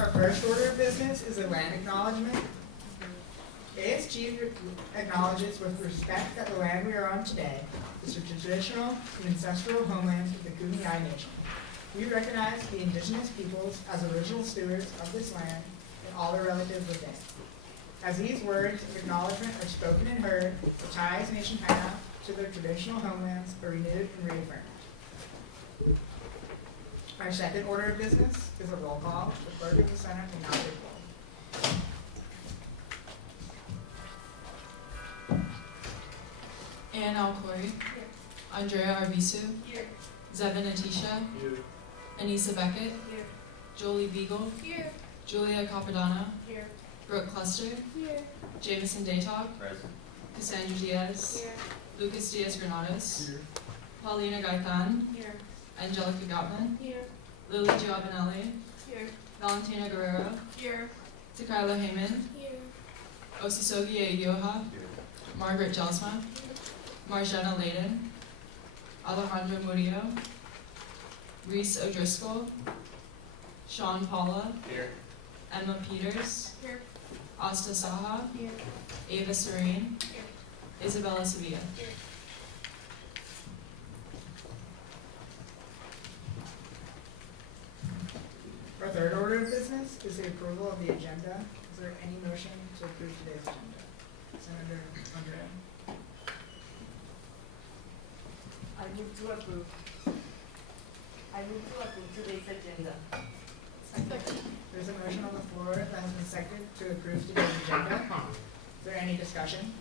Our first order of business is a land acknowledgement. ASG acknowledges with respect that the land we are on today is the traditional and ancestral homeland of the Kumeyaay Nation. We recognize the indigenous peoples as original stewards of this land and all their relatives within. As these words of acknowledgement are spoken and heard, the ties nations have to their traditional homelands are renewed and reaffirmed. Our second order of business is a roll call. The clerk of the Senate will now take roll. Ann Alcori. Andrea Arvisu. Here. Zevin Atisha. Here. Anissa Beckett. Here. Jolie Beagle. Here. Julia Capadonna. Here. Brooke Cluster. Here. Jameson Daytalk. Present. Cassandra Diaz. Here. Lucas Diaz-Granados. Here. Paulina Gaithan. Here. Angelica Gottman. Here. Lily Giovanelli. Here. Valentina Guerrero. Here. Tekyla Heyman. Here. Osisogi Yoha. Margaret Jelsma. Marjana Layden. Alejandro Murillo. Reese O'Driscoll. Sean Paula. Here. Emma Peters. Here. Asta Saha. Here. Ava Serene. Here. Isabella Sevilla. Here. Our third order of business is the approval of the agenda. Is there any motion to approve today's agenda? Senator Andrea. I move to approve. Today's agenda. There's a motion on the floor that has been seconded to approve today's agenda. Is there any discussion?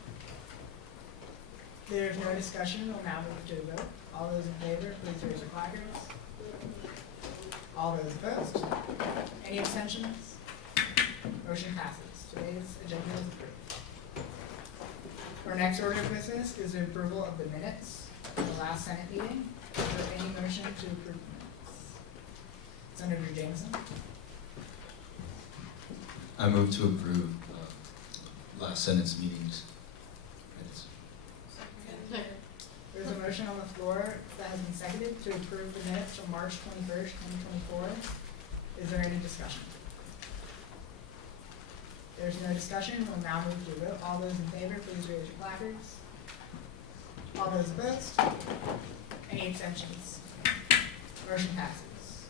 There's no discussion. We'll now move to a vote. All those in favor, please raise your placards. All those opposed? Any abstentions? Motion passes. Today's agenda is approved. Our next order of business is the approval of the minutes of the last Senate meeting. Is there any motion to approve the minutes? Senator Jameson. I move to approve last Senate's meetings minutes. There's a motion on the floor that has been seconded to approve the minutes from March 21st, 2024. Is there any discussion? There's no discussion. We'll now move to a vote. All those in favor, please raise your placards. All those opposed? Any abstentions? Motion passes.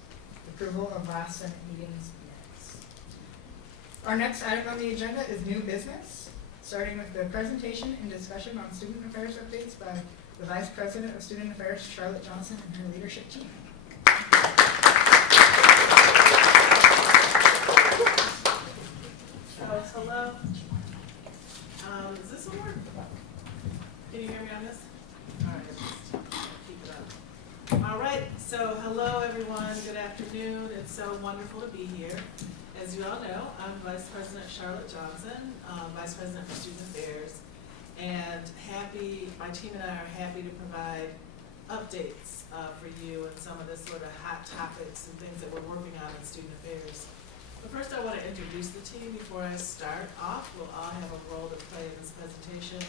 Approval of last Senate meeting's minutes. Our next item on the agenda is new business, starting with the presentation and discussion on student affairs updates by the Vice President of Student Affairs, Charlotte Johnson, and her leadership team. So, hello. Is this on work? Can you hear me on this? All right, let's keep it up. All right, so hello everyone, good afternoon. It's so wonderful to be here. As you all know, I'm Vice President Charlotte Johnson, Vice President for Student Affairs, and my team and I are happy to provide updates for you and some of the sort of hot topics and things that we're working on in student affairs. But first I want to introduce the team before I start off. We'll all have a role to play in this presentation,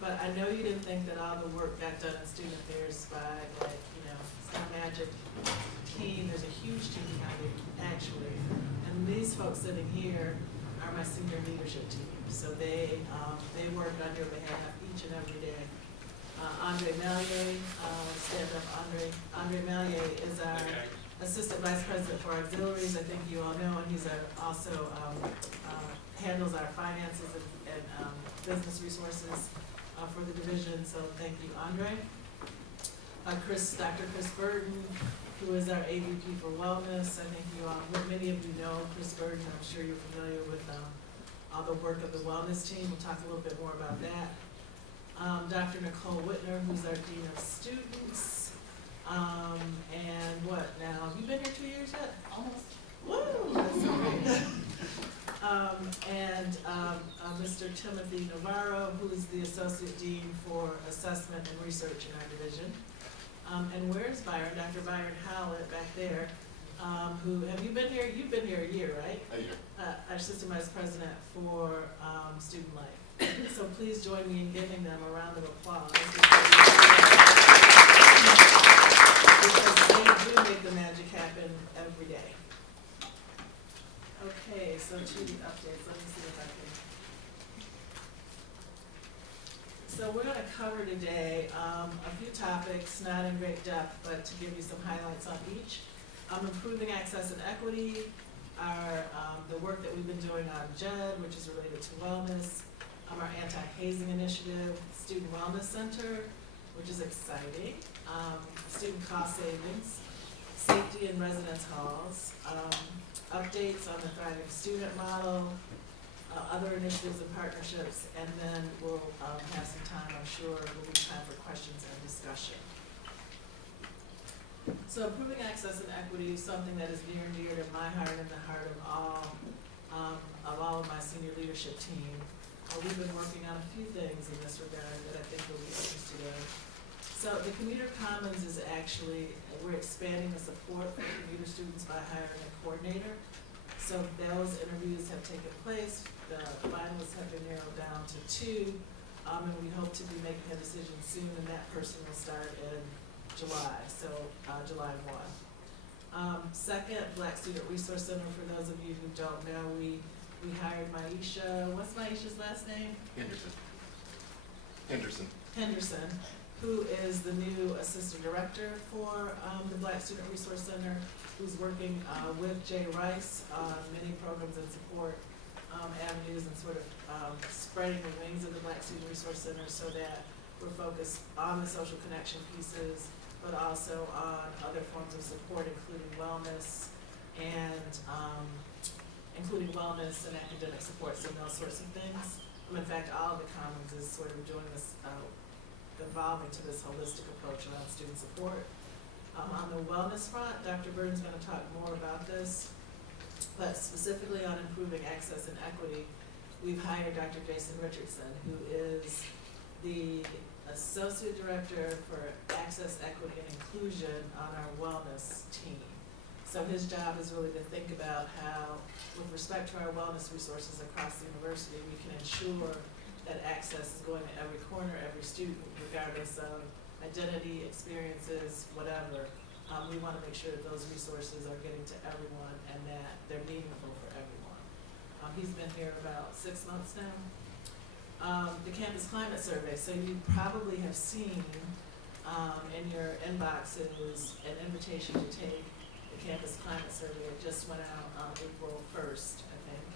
but I know you didn't think that all the work got done in student affairs by, like, it's not magic. Team, there's a huge team behind it, actually. And these folks sitting here are my senior leadership team. So they work on your behalf each and every day. Andre Mallier, stand up, Andre. Andre Mallier is our Assistant Vice President for Auxiliaries. I think you all know, and he's also handles our finances and business resources for the division. So thank you, Andre. Dr. Chris Burton, who is our AVP for Wellness. I think many of you know Chris Burton. I'm sure you're familiar with all the work of the Wellness team. We'll talk a little bit more about that. Dr. Nicole Whitner, who's our Dean of Students. And what now? Have you been here 2 years yet? Almost. Woo! That's so great. Mr. Timothy Navarro, who is the Associate Dean for Assessment and Research in our division. And where's Byron? Dr. Byron Howlett back there. Have you been here? You've been here a year, right? A year. Our Assistant Vice President for Student Life. So please join me in giving them a round of applause. Because they do make the magic happen every day. Okay, so to the updates, let me see if I can. So we're gonna cover today, a few topics, not in great depth, but to give you some highlights on each. Improving access and equity, the work that we've been doing on JED, which is related to wellness, our anti-hazing initiative, Student Wellness Center, which is exciting, student cost savings, safety in residence halls, updates on the Thriving Student Model, other initiatives and partnerships, and then we'll have some time, I'm sure, will be time for questions and discussion. So improving access and equity is something that is near and dear to my heart and the heart of all of my senior leadership team. We've been working on a few things in this regard that I think you'll be interested in. So the commuter commons is actually, we're expanding the support for commuter students by hiring a coordinator. So those interviews have taken place, the finalists have been narrowed down to 2, and we hope to be making a decision soon, and that person will start in July, so July 1. Second, Black Student Resource Center, for those of you who don't know, we hired Maisha, what's Maisha's last name? Henderson, who is the new assistant director for the Black Student Resource Center, who's working with Jay Rice on many programs and support avenues and sort of spreading the wings of the Black Student Resource Center so that we're focused on the social connection pieces, but also on other forms of support, including wellness and academic supports and those sorts of things. In fact, all of the Commons is sort of doing this, evolving to this holistic approach around student support. On the wellness front, Dr. Burton's going to talk more about this, but specifically on improving access and equity, we've hired Dr. Jason Richardson, who is the Associate Director for Access, Equity, and Inclusion on our wellness team. So his job is really to think about how, with respect to our wellness resources across the university, we can ensure that access is going to every corner, every student, regardless of identity, experiences, whatever. We want to make sure that those resources are getting to everyone and that they're meaningful for everyone. He's been here about 6 months now. The Campus Climate Survey, so you probably have seen in your inboxes an invitation to take the Campus Climate Survey. It just went out on April 1st, I think.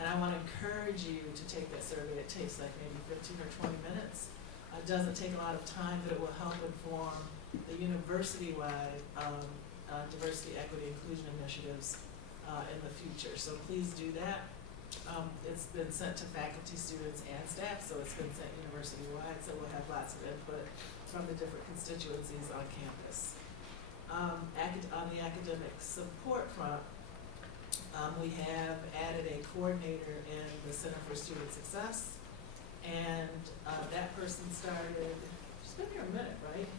And I want to encourage you to take that survey. It takes like maybe 15 or 20 minutes. It doesn't take a lot of time, but it will help inform the university-wide diversity, equity, inclusion initiatives in the future. So please do that. It's been sent to faculty, students, and staff, so it's been sent university-wide, so we'll have lots of input from the different constituencies on campus. On the academic support front, we have added a coordinator in the Center for Student Success, and that person started, she's been here a minute, right?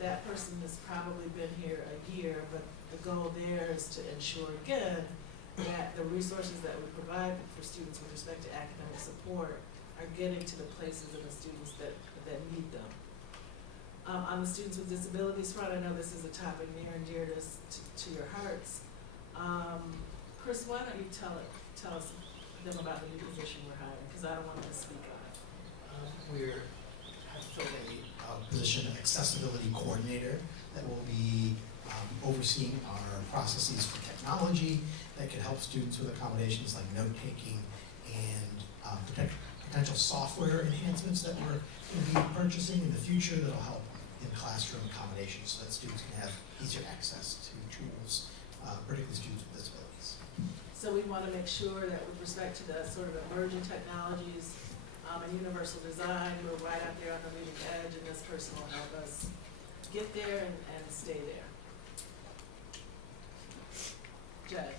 That person has probably been here a year, but the goal there is to ensure, again, that the resources that we provide for students with respect to academic support are getting to the places and the students that need them. On the students with disabilities front, I know this is a topic near and dear to your hearts. Chris, why don't you tell us them about the new position we're hiring, because I don't want them to speak on it. We have filled a position of accessibility coordinator that will be overseeing our processes for technology that can help students with accommodations like note-taking and potential software enhancements that we're going to be purchasing in the future that will help in classroom accommodations so that students can have easier access to tools, particularly students with disabilities. So we want to make sure that with respect to the sort of emerging technologies and universal design, we're right up there on the leading edge, and this person will help us get there and stay there. Jay.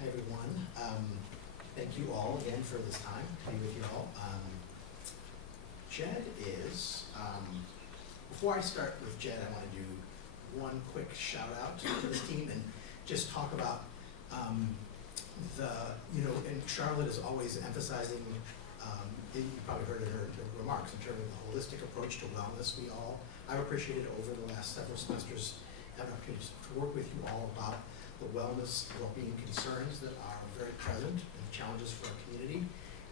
Hi, everyone. Thank you all again for this time to be with you all. JED is, before I start with JED, I want to do one quick shout out to this team and just talk about and Charlotte is always emphasizing you probably heard in her remarks in terms of the holistic approach to wellness. I've appreciated over the last several semesters having opportunities to work with you all about the wellness and well-being concerns that are very present and challenges for our community.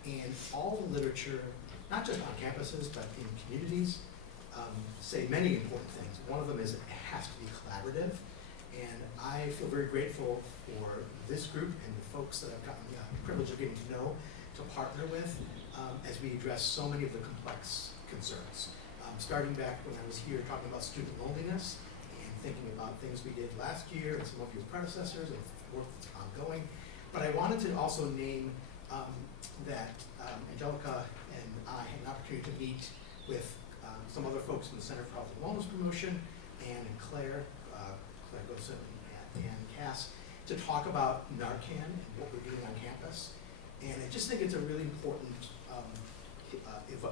And all the literature, not just on campuses, but in communities, say many important things. One of them is it has to be collaborative. And I feel very grateful for this group and the folks that I've gotten the privilege of getting to know to partner with as we address so many of the complex concerns. Starting back when I was here talking about student loneliness and thinking about things we did last year and some of your predecessors and work that's ongoing. But I wanted to also name that Angelica and I had an opportunity to meet with some other folks in the Center for Health and Wellness Promotion, Ann and Claire Gosen and Cass, to talk about Narcan and what we're doing on campus. And I just think it's a really important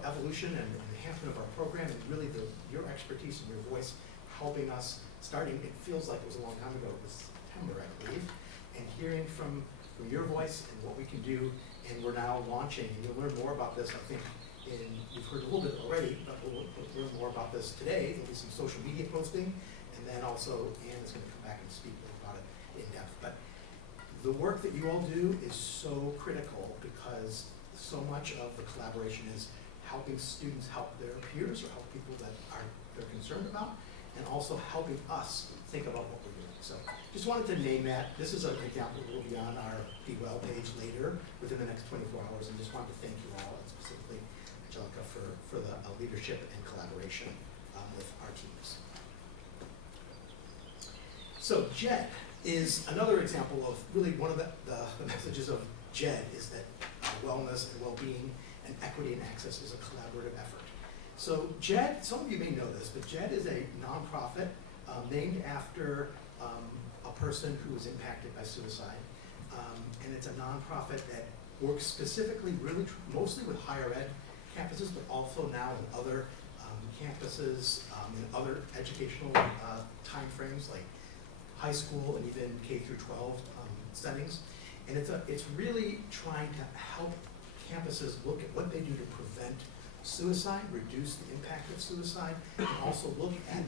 evolution and enhancement of our program, and really your expertise and your voice helping us, starting, it feels like it was a long time ago, it was September, I believe, and hearing from your voice and what we can do, and we're now launching, and you'll learn more about this, I think, you've heard a little bit already, but we'll learn more about this today. There'll be some social media posting, and then also Ann is going to come back and speak about it in depth. But the work that you all do is so critical because so much of the collaboration is helping students help their peers or help people that they're concerned about, and also helping us think about what we're doing. So just wanted to name that. This is an example that will be on our Be Well page later within the next 24 hours, and just wanted to thank you all, and specifically Angelica, for the leadership and collaboration with our teams. So JED is another example of really one of the messages of JED is that wellness and well-being and equity and access is a collaborative effort. So JED, some of you may know this, but JED is a nonprofit named after a person who was impacted by suicide. And it's a nonprofit that works specifically really mostly with higher ed campuses, but also now in other campuses, in other educational timeframes like high school and even K through 12 settings. And it's really trying to help campuses look at what they do to prevent suicide, reduce the impact of suicide, and also look at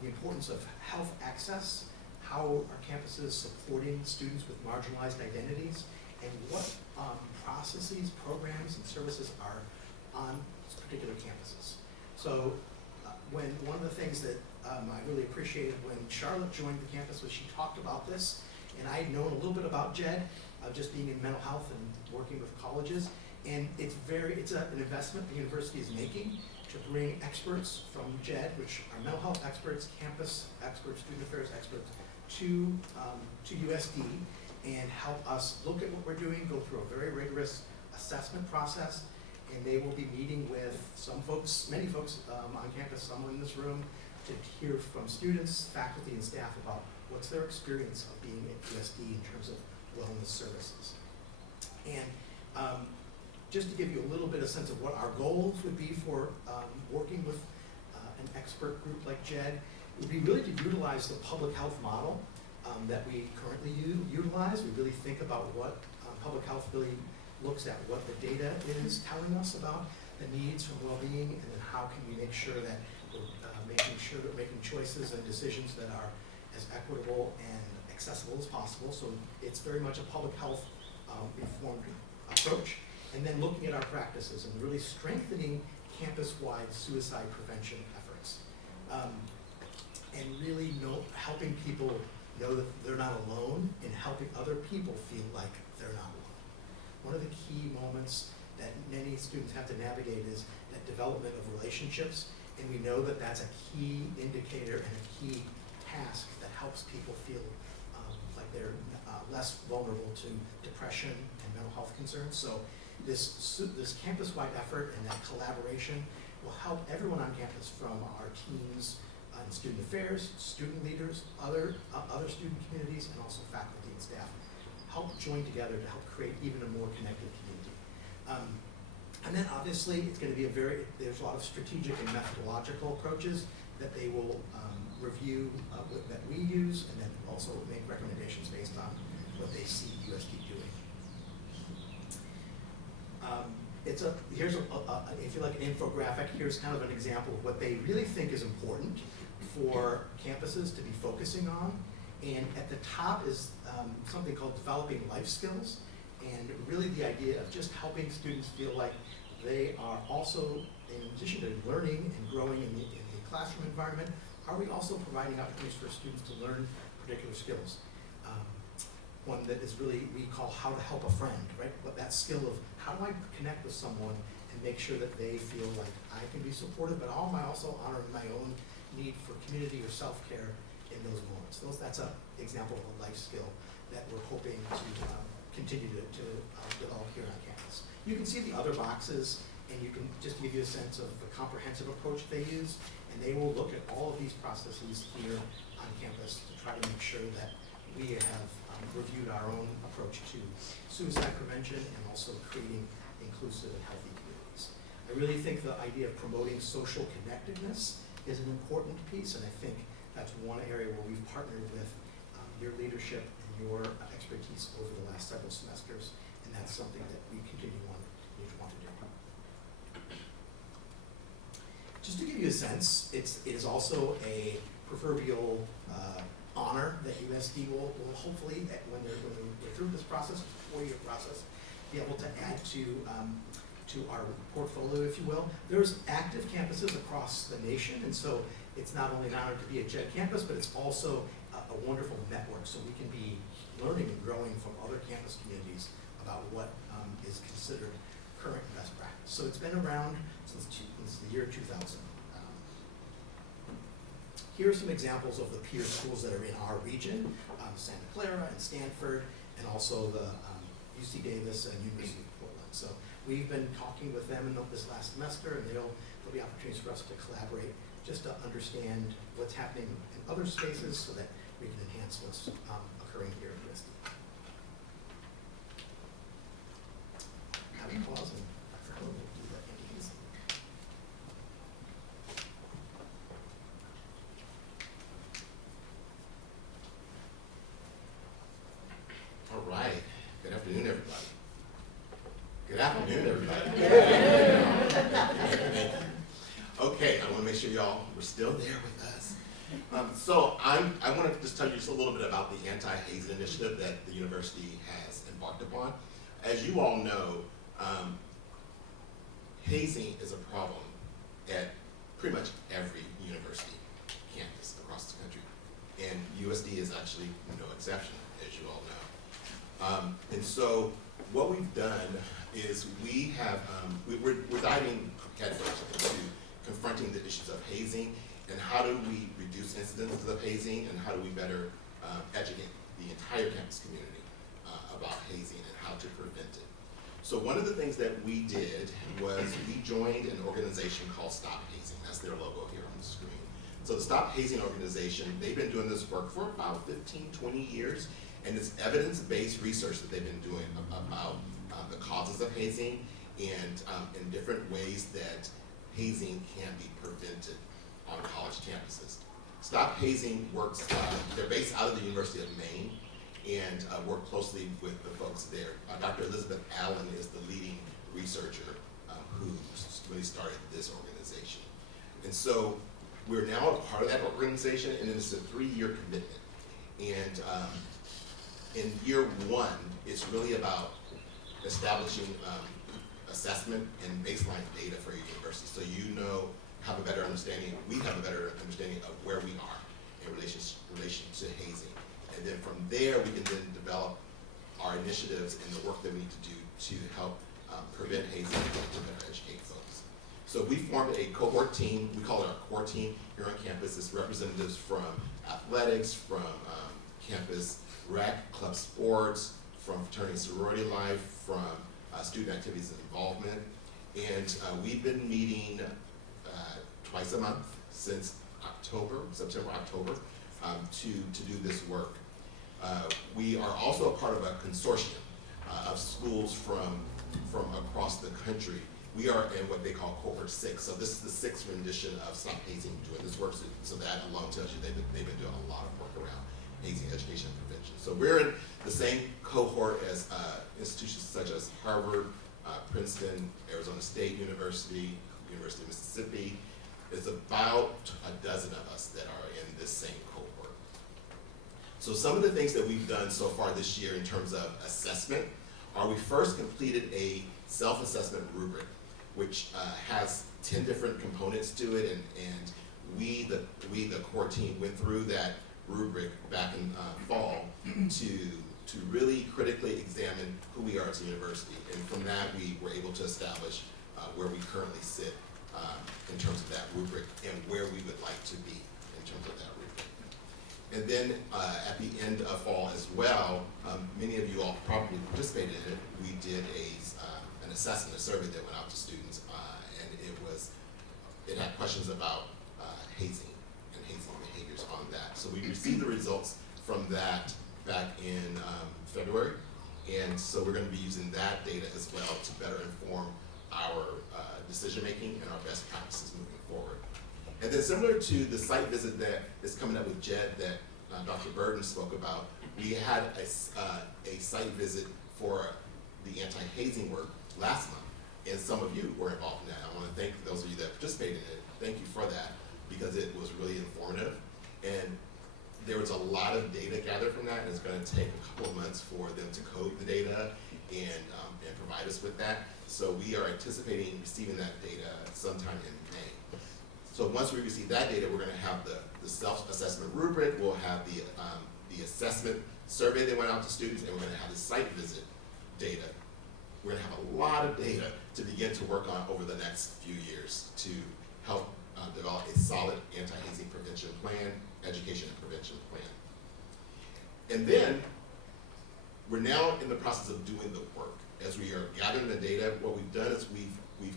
the importance of health access, how are campuses supporting students with marginalized identities, and what processes, programs, and services are on particular campuses. So when one of the things that I really appreciated when Charlotte joined the campus was she talked about this, and I had known a little bit about JED, just being in mental health and working with colleges, and it's an investment the university is making to bring experts from JED, which are mental health experts, campus experts, student affairs experts, to USD and help us look at what we're doing, go through a very rigorous assessment process, and they will be meeting with some folks, many folks on campus, someone in this room, to hear from students, faculty, and staff about what's their experience of being at USD in terms of wellness services. And just to give you a little bit of sense of what our goals would be for working with an expert group like JED, would be really to utilize the public health model that we currently utilize. We really think about what public health really looks at, what the data is telling us about the needs for well-being, and then how can we make sure that we're making choices and decisions that are as equitable and accessible as possible. So it's very much a public health informed approach. And then looking at our practices and really strengthening campus-wide suicide prevention efforts. And really helping people know that they're not alone, and helping other people feel like they're not alone. One of the key moments that many students have to navigate is that development of relationships, and we know that that's a key indicator and a key task that helps people feel like they're less vulnerable to depression and mental health concerns. So this campus-wide effort and that collaboration will help everyone on campus, from our teams in student affairs, student leaders, other student communities, and also faculty and staff, help join together to help create even a more connected community. And then obviously it's going to be there's a lot of strategic and methodological approaches that they will review that we use, and then also make recommendations based on what they see USD doing. Here's if you like an infographic, here's kind of an example of what they really think is important for campuses to be focusing on. And at the top is something called developing life skills, and really the idea of just helping students feel like they are also, in addition to learning and growing in the classroom environment, are we also providing opportunities for students to learn particular skills? One that is really, we call how to help a friend, right? But that skill of how do I connect with someone and make sure that they feel like I can be supported, but how am I also honoring my own need for community or self-care in those moments? That's an example of a life skill that we're hoping to continue to develop here on campus. You can see the other boxes, and you can just give you a sense of the comprehensive approach they use, and they will look at all of these processes here on campus to try to make sure that we have reviewed our own approach to suicide prevention and also creating inclusive and healthy communities. I really think the idea of promoting social connectedness is an important piece, and I think that's one area where we've partnered with your leadership and your expertise over the last several semesters, and that's something that we continue to want to do. Just to give you a sense, it is also a proverbial honor that USD will hopefully, when they're through this process, 4-year process, be able to add to our portfolio, if you will. There's active campuses across the nation, and so it's not only an honor to be at JED campus, but it's also a wonderful network, so we can be learning and growing from other campus communities about what is considered current best practice. So it's been around since the year 2000. Here are some examples of the peer schools that are in our region, Santa Clara and Stanford, and also the UC Davis and University of Portland. So we've been talking with them in this last semester, and there'll be opportunities for us to collaborate just to understand what's happening in other spaces so that we can enhance what's occurring here at USD. Have a pause, and Dr. Ho will do that. All right. Good afternoon, everybody. Good afternoon, everybody. Thank you. Okay, I want to make sure y'all were still there with us. So I want to just tell you just a little bit about the anti-hazing initiative that the university has embarked upon. As you all know, hazing is a problem at pretty much every university campus across the country, and USD is actually no exception, as you all know. And so what we've done is we have, we're diving headfirst into confronting the issues of hazing and how do we reduce incidences of hazing and how do we better educate the entire campus community about hazing and how to prevent it. So one of the things that we did was we joined an organization called Stop Hazing. That's their logo here on the screen. So the Stop Hazing organization, they've been doing this work for about 15, 20 years. And it's evidence-based research that they've been doing about the causes of hazing and in different ways that hazing can be prevented on college campuses. Stop Hazing works, they're based out of the University of Maine and work closely with the folks there. Dr. Elizabeth Allen is the leading researcher who really started this organization. And so we're now a part of that organization, and it's a 3-year commitment. And in year 1, it's really about establishing assessment and baseline data for your university. So you know, have a better understanding, we have a better understanding of where we are in relation to hazing. And then from there, we can then develop our initiatives and the work that we need to do to help prevent hazing and to better educate folks. So we formed a cohort team, we call it our core team here on campus. It's representatives from athletics, from campus rec, club sports, from fraternity and sorority life, from student activities and involvement. And we've been meeting twice a month since September, October, to do this work. We are also a part of a consortium of schools from across the country. We are in what they call cohort 6. So this is the 6th rendition of Stop Hazing doing this work. So that alone tells you they've been doing a lot of work around hazing education and prevention. So we're in the same cohort as institutions such as Harvard, Princeton, Arizona State University, University of Mississippi. It's about a dozen of us that are in this same cohort. So some of the things that we've done so far this year in terms of assessment are we first completed a self-assessment rubric, which has 10 different components to it, and we, the core team, went through that rubric back in fall to really critically examine who we are as a university. And from that, we were able to establish where we currently sit in terms of that rubric and where we would like to be in terms of that rubric. And then at the end of fall as well, many of you all probably participated in it. We did an assessment, a survey that went out to students, and it had questions about hazing and hazing behaviors on that. So we received the results from that back in February, and so we're going to be using that data as well to better inform our decision making and our best practices moving forward. And then similar to the site visit that is coming up with JED that Dr. Burden spoke about, we had a site visit for the anti-hazing work last month, and some of you were involved in that. I want to thank those of you that participated in it. Thank you for that, because it was really informative, and there was a lot of data gathered from that, and it's going to take a couple of months for them to code the data and provide us with that. So we are anticipating receiving that data sometime in May. So once we receive that data, we're going to have the self-assessment rubric, we'll have the assessment survey that went out to students, and we're going to have the site visit data. We're going to have a lot of data to begin to work on over the next few years to help develop a solid anti-hazing prevention plan, education and prevention plan. And then we're now in the process of doing the work. As we are gathering the data, what we've done is we've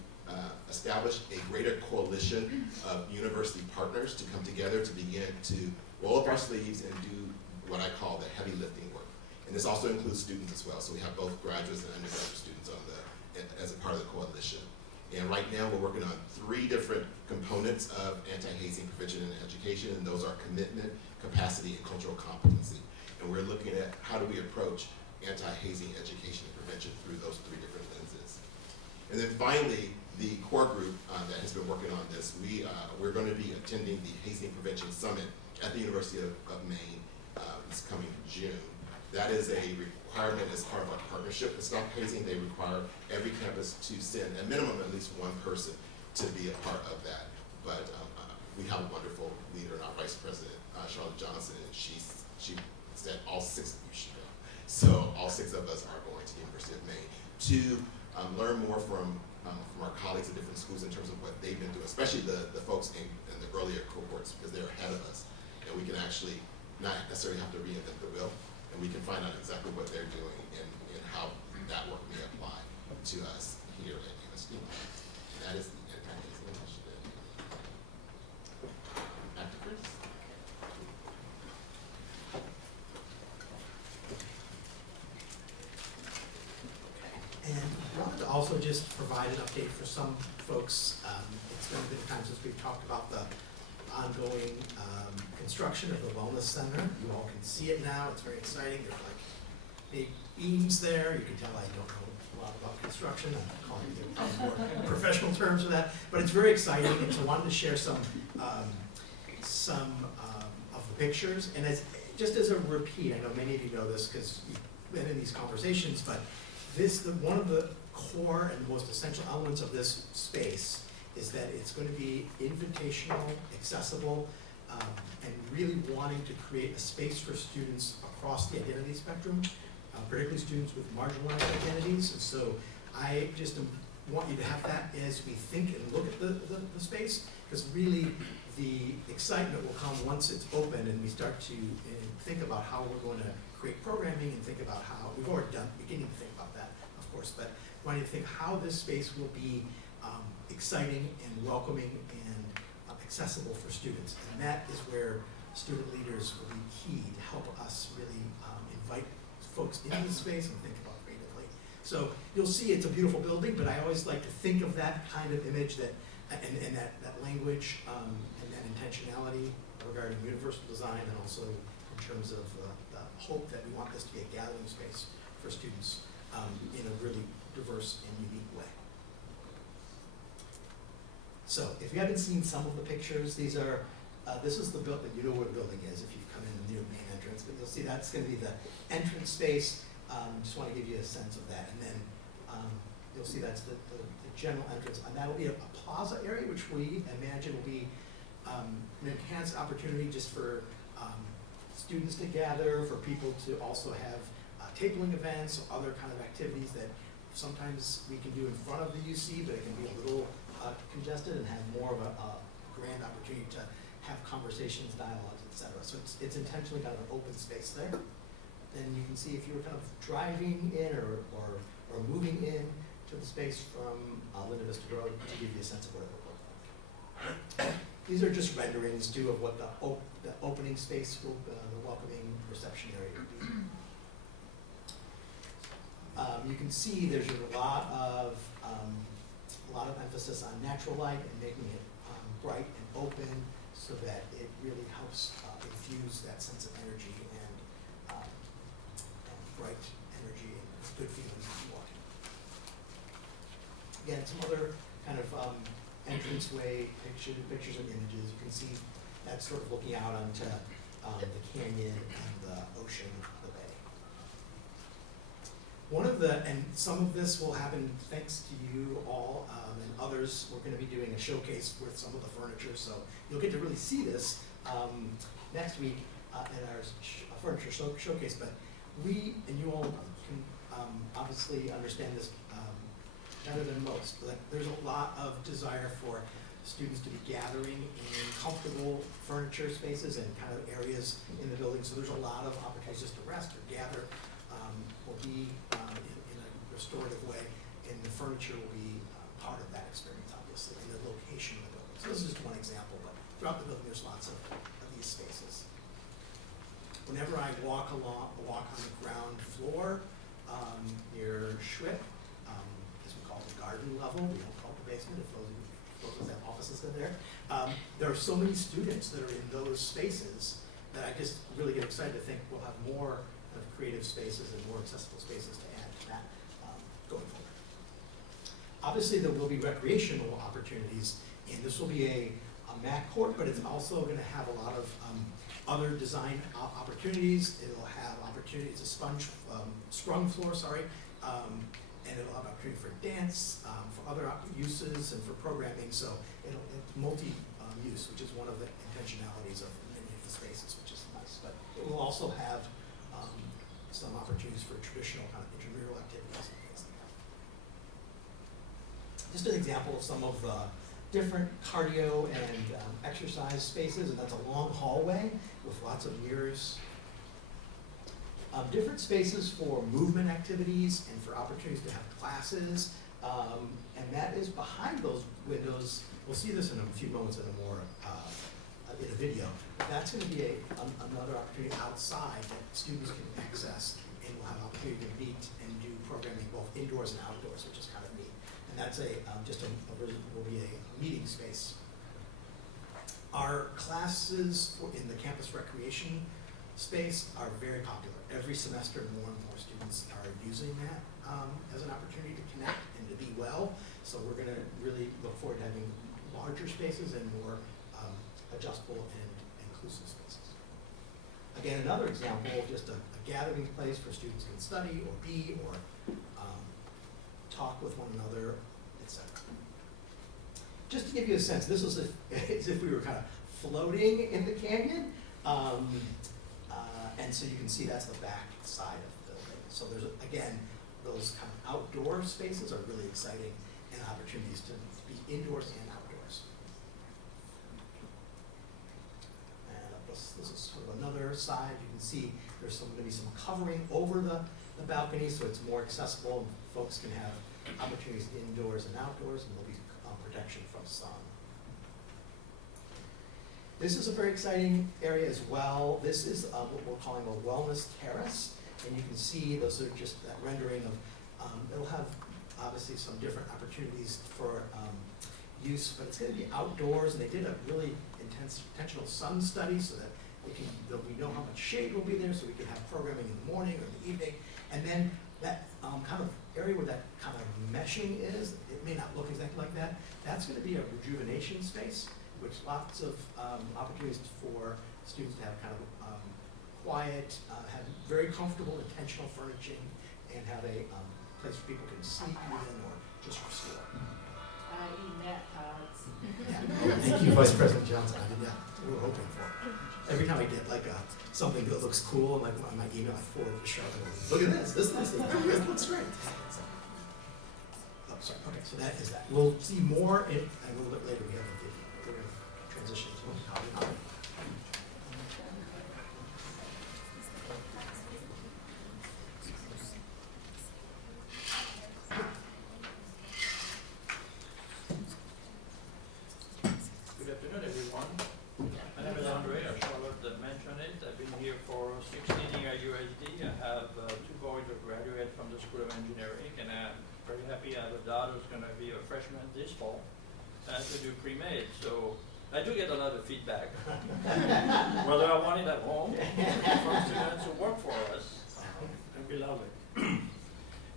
established a greater coalition of university partners to come together to begin to roll up our sleeves and do what I call the heavy lifting work. And this also includes students as well. So we have both graduates and undergraduate students as a part of the coalition. And right now we're working on 3 different components of anti-hazing prevention and education, and those are commitment, capacity, and cultural competency. And we're looking at how do we approach anti-hazing education and prevention through those 3 different lenses. And then finally, the core group that has been working on this, we're going to be attending the Hazing Prevention Summit at the University of Maine this coming June. That is a requirement as part of our partnership with Stop Hazing. They require every campus to send a minimum at least 1 person to be a part of that. But we have a wonderful leader in our Vice President, Charlotte Johnson, and she said all 6 of you should go. So all 6 of us are going to the University of Maine to learn more from our colleagues at different schools in terms of what they've been doing, especially the folks in the earlier cohorts, because they're ahead of us. And we can actually not necessarily have to reinvent the wheel, and we can find out exactly what they're doing and how that work may apply to us here at USD. And that is the anti-hazing initiative. Back to Chris. And I wanted to also just provide an update for some folks. It's been a bit of time since we've talked about the ongoing construction of the Wellness Center. You all can see it now. It's very exciting. There's like big beams there. You can tell I don't know a lot about construction. I'm calling you more professional terms for that. But it's very exciting, and so I wanted to share some of the pictures. And just as a repeat, I know many of you know this because you've been in these conversations, but one of the core and most essential elements of this space is that it's going to be invitational, accessible, and really wanting to create a space for students across the identity spectrum, particularly students with marginalized identities. And so I just want you to have that as we think and look at the space, because really the excitement will come once it's open and we start to think about how we're going to create programming and think about how, we've already beginning to think about that, of course, but wanting to think how this space will be exciting and welcoming and accessible for students. And that is where student leaders will be key to help us really invite folks into the space and think about creatively. So you'll see it's a beautiful building, but I always like to think of that kind of image and that language and that intentionality regarding universal design, and also in terms of the hope that we want this to be a gathering space for students in a really diverse and unique way. So if you haven't seen some of the pictures, these are, this is the building, you know where the building is if you've come in the new main entrance, but you'll see that's gonna be the entrance space. Just wanna give you a sense of that. And then you'll see that's the general entrance. And that'll be a plaza area, which we imagine will be an enhanced opportunity just for students to gather, for people to also have tabling events or other kind of activities that sometimes we can do in front of the UC, but it can be a little congested and have more of a grand opportunity to have conversations, dialogues, et cetera. So it's intentionally kind of an open space there. And you can see if you were kind of driving in or moving in to the space from Linda Vista Road to give you a sense of what it would look like. These are just renderings too of what the opening space will, the welcoming reception area would be. You can see there's a lot of emphasis on natural light and making it bright and open so that it really helps infuse that sense of energy and bright energy and good feelings as you walk in. Again, some other kind of entranceway pictures and images. You can see that's sort of looking out onto the canyon and the ocean, the bay. And some of this will happen thanks to you all, and others, we're gonna be doing a showcase with some of the furniture, so you'll get to really see this next week in our furniture showcase, but we and you all can obviously understand this better than most. But there's a lot of desire for students to be gathering in comfortable furniture spaces and kind of areas in the building, so there's a lot of opportunities just to rest or gather, or be in a restorative way, and the furniture will be part of that experience, obviously, and the location of the building. So this is just one example, but throughout the building there's lots of these spaces. Whenever I walk on the ground floor near Schwick, as we call it, the garden level, we don't call it the basement, if those that have offices in there. There are so many students that are in those spaces that I just really get excited to think we'll have more of creative spaces and more accessible spaces to add to that going forward. Obviously, there will be recreational opportunities, and this will be a mat court, but it's also going to have a lot of other design opportunities. It'll have opportunities, a sprung floor, and it'll have opportunity for dance, for other uses, and for programming. So it's multi-use, which is one of the intentionalities of many of the spaces, which is nice. But it will also have some opportunities for traditional kind of intramural activities and things like that. Just an example of some of the different cardio and exercise spaces, and that's a long hallway with lots of mirrors. Different spaces for movement activities and for opportunities to have classes, and that is behind those windows. We'll see this in a few moments in a video. That's going to be another opportunity outside that students can access, and will have opportunity to meet and do programming both indoors and outdoors, which is kind of neat. And that's will be a meeting space. Our classes in the campus recreation space are very popular. Every semester, more and more students are using that as an opportunity to connect and to be well. So we're going to really look forward to having larger spaces and more adjustable and inclusive spaces. Again, another example of just a gathering place for students can study or be or talk with one another, etc. Just to give you a sense, this was as if we were kind of floating in the canyon. And so you can see that's the back side of the building. So there's, again, those kind of outdoor spaces are really exciting and opportunities to be indoors and outdoors. And this is sort of another side. You can see there's going to be some covering over the balcony so it's more accessible. Folks can have opportunities indoors and outdoors, and there'll be protection from sun. This is a very exciting area as well. This is what we're calling a wellness terrace, and you can see those are just that rendering of, it'll have obviously some different opportunities for use, but it's going to be outdoors, and they did a really intentional sun study so that we know how much shade will be there, so we can have programming in the morning or in the evening. And then that kind of area where that kind of meshing is, it may not look exactly like that. That's going to be a rejuvenation space, which lots of opportunities for students to have kind of quiet, have very comfortable, intentional furnishing, and have a place where people can sleep in or just for school. net cards. Yeah. Thank you, Vice President Johnson. I did that. We were hoping for. Every time I get like something that looks cool, like on my email, I forward it to Charlotte. Look at this. This looks great. Oh, sorry. Okay, so that is that. We'll see more a little bit later. We have a video. We're going to transition to a copy. Good afternoon, everyone. My name is Andre. Charlotte mentioned it. I've been here for 16 years at USD. I have 2 boys who graduated from the School of Engineering, and I'm very happy I have a daughter who's going to be a freshman this fall to do pre-med. So I do get a lot of feedback, whether I want it at home from students who work for us. And we love it.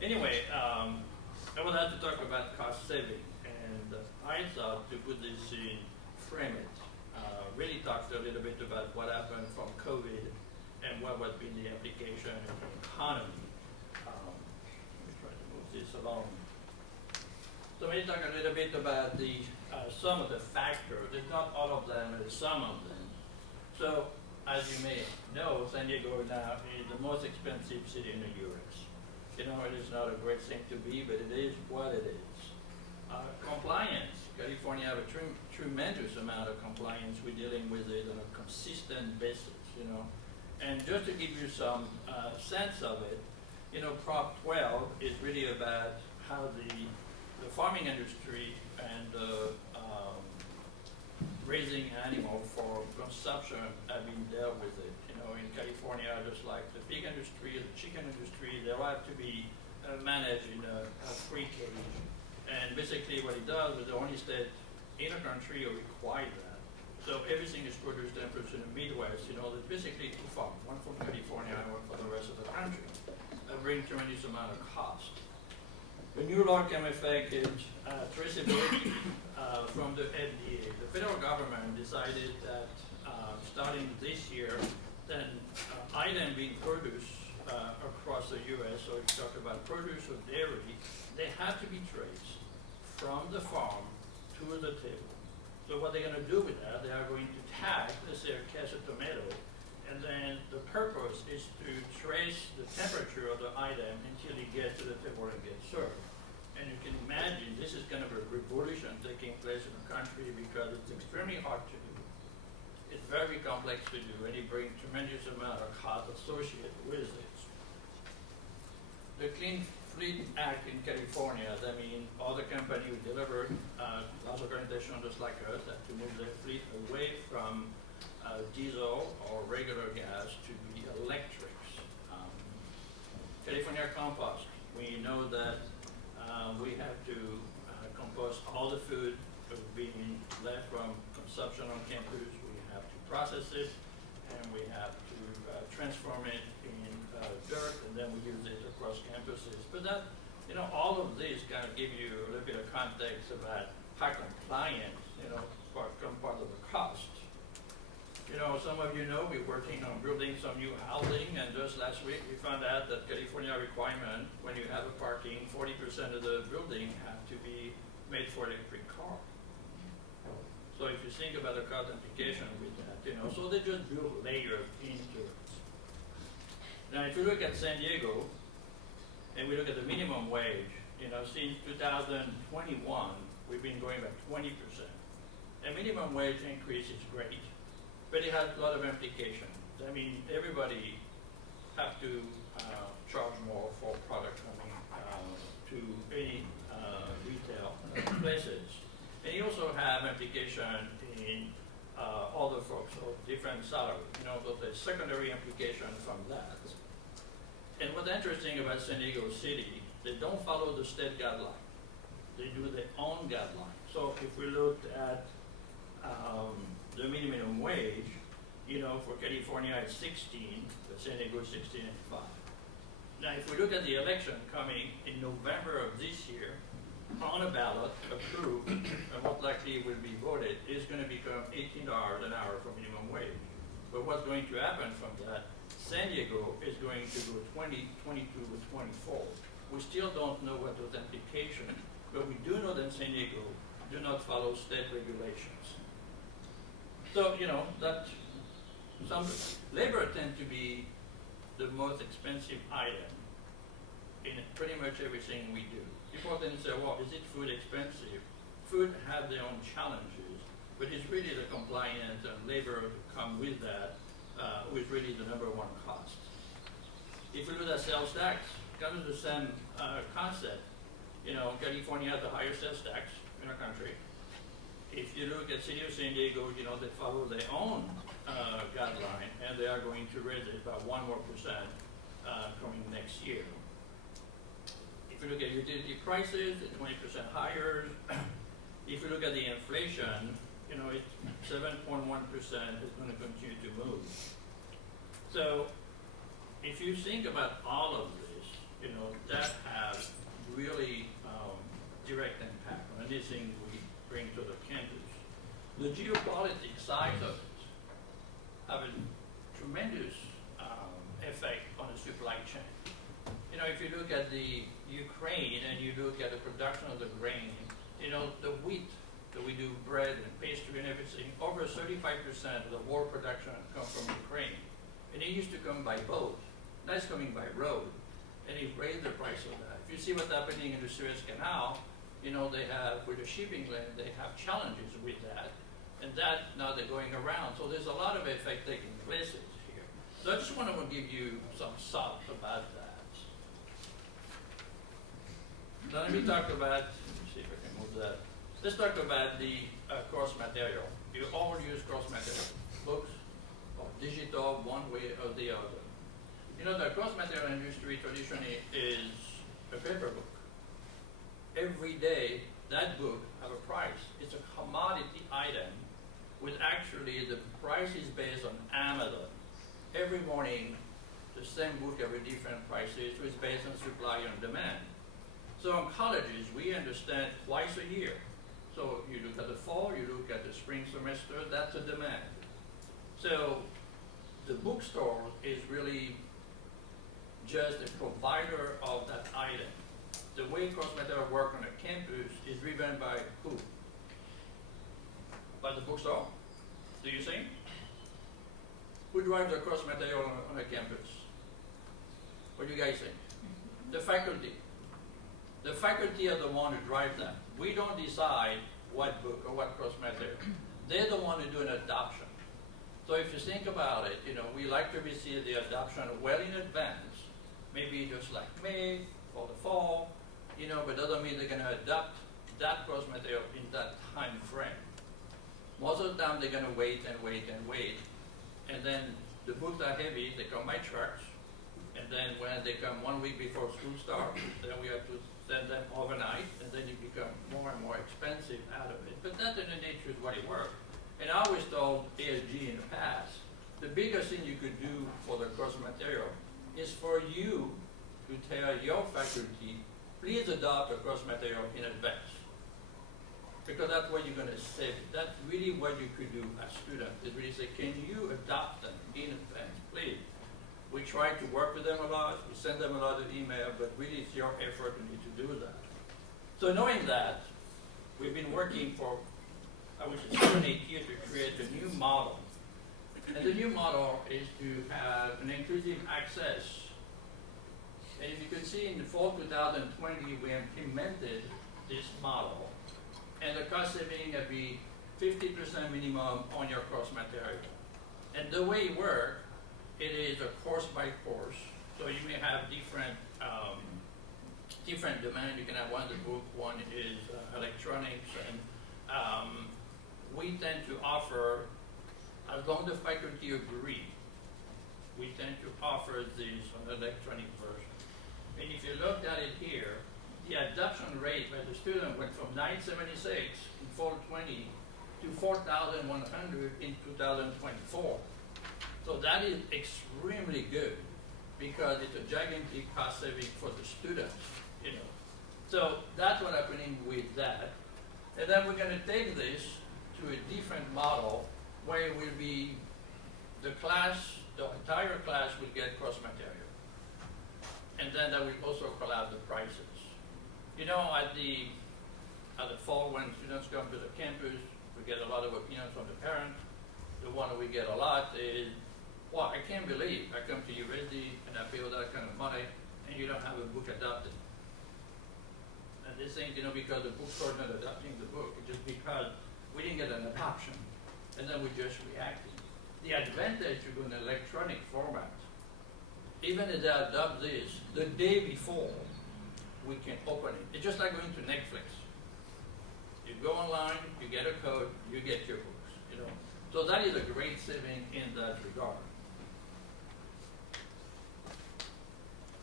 Anyway, I would like to talk about cost saving, and I thought to put this in frame it, really talked a little bit about what happened from COVID and what would be the application in the economy. Let me try to move this along. So let me talk a little bit about the some of the factors. It's not all of them, it's some of them. So as you may know, San Diego now is the most expensive city in the U.S. You know, it is not a great thing to be, but it is what it is. Compliance. California have a tremendous amount of compliance. We're dealing with it on a consistent basis, you know. And just to give you some sense of it, you know, Prop 12 is really about how the farming industry and raising animals for consumption have been dealt with it. You know, in California, just like the pig industry, the chicken industry, they all have to be managed in a free cage. And basically what it does is the only state in the country will require that. So everything is produced in the Midwest, you know, there's basically 2 farms, one from California and one for the rest of the country. That brings tremendous amount of cost. The new law came effect is traceability from the FDA. The federal government decided that starting this year, then items being produced across the U.S., so if you talk about produce or dairy, they have to be traced from the farm to the table. So what they're going to do with that, they are going to tag, let's say, a case of tomato, and then the purpose is to trace the temperature of the item until it gets to the table and gets served. And you can imagine this is kind of a revolution taking place in the country because it's extremely hard to do. It's very complex to do, and it brings tremendous amount of cost associated with it. The Clean Fleet Act in California, I mean, all the companies who deliver large organizations just like us have to move their fleet away from diesel or regular gas to be electrics. California compost, we know that we have to compost all the food being left from consumption on campus. We have to process it, and we have to transform it in dirt, and then we use it across campuses. But that, you know, all of these kind of give you a little bit of context about how compliant, you know, part of the cost. You know, some of you know we're working on building some new housing, and just last week we found out that California requirement, when you have a parking, 40% of the building have to be made for electric car. So if you think about the cost implication with that, you know, so they just build layers into it. Now, if you look at San Diego, and we look at the minimum wage, you know, since 2021, we've been going by 20%. And minimum wage increase is great, but it has a lot of implications. I mean, everybody have to charge more for product coming to any retail places. And you also have implication in other folks of different salaries. You know, there's secondary implication from that. And what's interesting about San Diego City, they don't follow the state guideline. They do their own guideline. So if we looked at the minimum wage, you know, for California it's 16, but San Diego is 16.5. Now, if we look at the election coming in November of this year, on a ballot, approved, and what likely will be voted, is gonna become $18 an hour for minimum wage. But what's going to happen from that, San Diego is going to go 20, 22, or 24. We still don't know what those implications, but we do know that San Diego do not follow state regulations. So, you know, that some labor tend to be the most expensive item in pretty much everything we do. People then say, well, is it food expensive? Food has their own challenges, but it's really the compliance and labor to come with that, which really the number one cost. If you look at sales tax, kind of the same concept. You know, California has the highest sales tax in our country. If you look at City of San Diego, you know, they follow their own guideline, and they are going to raise it by 1% more coming next year. If you look at utility prices, it's 20% higher. If you look at the inflation, you know, it's 7.1% is going to continue to move. So, if you think about all of this, you know, that has really direct impact on anything we bring to the campus. The geopolitics side of it have a tremendous effect on the supply chain. You know, if you look at the Ukraine and you look at the production of the grain, you know, the wheat that we do bread and pastry and everything, over 35% of the world production comes from Ukraine. And it used to come by boat. Now it's coming by road. And they've raised the price of that. If you see what's happening in the Suez Canal, you know, they have, with the shipping lane, they have challenges with that. And that, now they're going around. So there's a lot of effect taking place here. So I just want to give you some thoughts about that. Now let me talk about, let me see if I can move that. Let's talk about the course material. You all use course material, books, or digital, one way or the other. You know, the course material industry traditionally is a paper book. Every day, that book have a price. It's a commodity item, with actually the price is based on Amazon. Every morning, the same book have a different prices, so it's based on supply and demand. So in colleges, we understand twice a year. So you look at the fall, you look at the spring semester, that's a demand. So the bookstore is really just a provider of that item. The way course material work on a campus is driven by who? By the bookstore? Do you think? Who drives the course material on a campus? What do you guys think? The faculty. The faculty are the one who drive that. We don't decide what book or what course material. They're the one who do an adoption. So if you think about it, you know, we like to receive the adoption well in advance, maybe just like May for the fall, you know, but doesn't mean they're going to adopt that course material in that time frame. Most of the time they're going to wait and wait and wait, and then the books are heavy, they come by trucks, and then when they come 1 week before school starts, then we have to send them overnight, and then it becomes more and more expensive out of it. But that's in the nature of what it works. And I always told ASG in the past, the biggest thing you could do for the course material is for you to tell your faculty, please adopt a course material in advance. Because that's where you're going to save it. That's really what you could do as students, is really say, can you adopt them in advance, please? We try to work with them a lot, we send them a lot of email, but really it's your effort you need to do that. So knowing that, we've been working for, I would say, 7, 8 years to create a new model. And the new model is to have an inclusive access. And if you can see in the fall 2020, we implemented this model. And the cost saving will be 50% minimum on your course material. And the way it works, it is a course by course. So you may have different demand. You can have one the book, one is electronics, and we tend to offer, as long as the faculty agree, we tend to offer this on the electronic version. And if you look at it here, the adoption rate by the student went from 976 in fall 20 to 4,100 in 2024. So that is extremely good, because it's a gigantic cost saving for the students, you know. So that's what's happening with that. And then we're gonna take this to a different model where it will be the entire class will get cross material. And then that will also collapse the prices. You know, at the fall when students come to the campus, we get a lot of opinions from the parents. The one that we get a lot is, well, I can't believe I come to USD and I pay all that kind of money and you don't have a book adopted. And this ain't, you know, because the bookstore not adopting the book, it's just because we didn't get an adoption and then we just reacted. The advantage to go in electronic format, even if they adopt this, the day before, we can open it. It's just like going to Netflix. You go online, you get a code, you get your books, you know. So that is a great saving in that regard.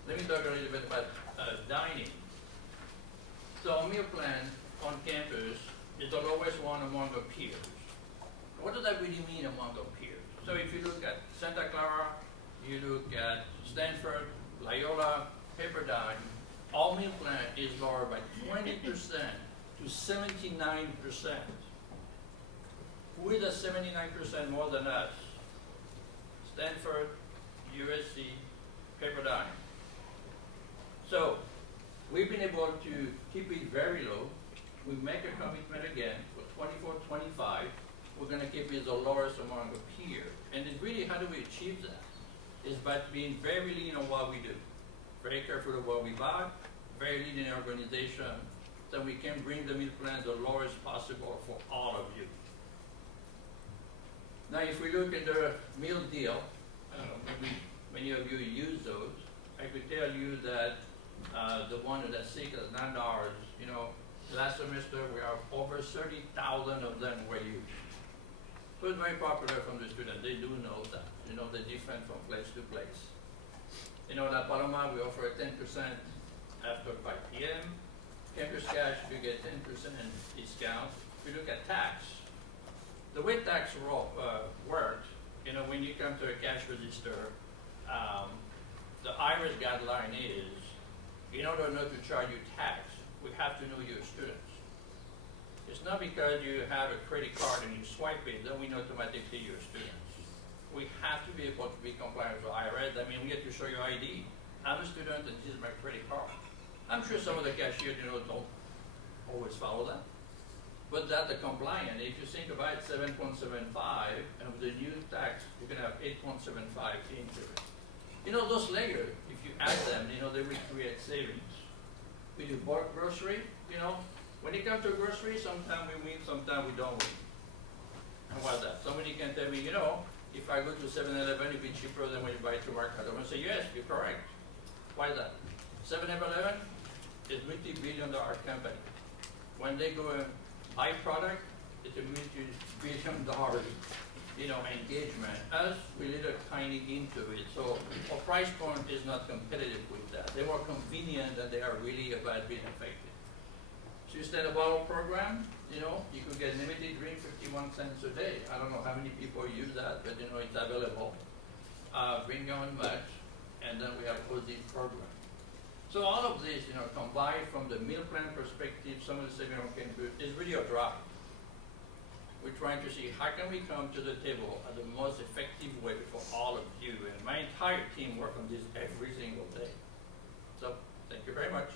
Let me talk a little bit about dining. So meal plan on campus is the lowest one among the peers. What does that really mean among the peers? So if you look at Santa Clara, you look at Stanford, Loyola, Pepperdine, all meal plan is lower by 20% to 79%. Who is at 79% more than us? Stanford, USC, Pepperdine. So we've been able to keep it very low. We make a commitment again for 24-25. We're going to keep it the lowest among the peers. And it's really, how do we achieve that? It's by being very lean on what we do. Very careful of what we buy, very lean in organization, so we can bring the meal plan the lowest possible for all of you. Now, if we look at the meal deal, maybe many of you use those. I could tell you that the one that's $6 is $9. You know, last semester we have over 30,000 of them were used. So it's very popular from the students. They do know that. You know, they're different from place to place. You know, at Paloma we offer 10% after 5 p.m. Campus Cash, you get 10% discount. If you look at tax, the way tax works, you know, when you come to a cash register, the IRS guideline is, in order not to charge you tax, we have to know you're students. It's not because you have a credit card and you swipe it, then we know automatically you're students. We have to be able to be compliant with IRS. I mean, we have to show your ID. I'm a student and this is my credit card. I'm sure some of the cashiers, you know, don't always follow that. But that's the compliant. If you think about it, 7.75, and with the new tax, you're gonna have 8.75 into it. You know, those layers, if you add them, you know, they will create savings. We do grocery, you know, when it comes to grocery, sometimes we win, sometimes we don't win. And what's that? Somebody can tell me, you know, if I go to 7-Eleven, it'll be cheaper than when you buy it to market. I'm gonna say, yes, you're correct. Why is that? 7-Eleven is multi-billion-dollar company. When they go and buy product, it's a multi-billion-dollar, you know, engagement. Us, we little tiny into it. So our price point is not competitive with that. They're more convenient than they are really about being effective. So you start a bottle program, you know, you could get limited drink 51 cents a day. I don't know how many people use that, but you know, it's available. Bring your own much, and then we have all these programs. So all of this, you know, combined from the meal plan perspective, some of the savings on campus is really a drive. We're trying to see how can we come to the table at the most effective way for all of you, and my entire team work on this every single day. So thank you very much.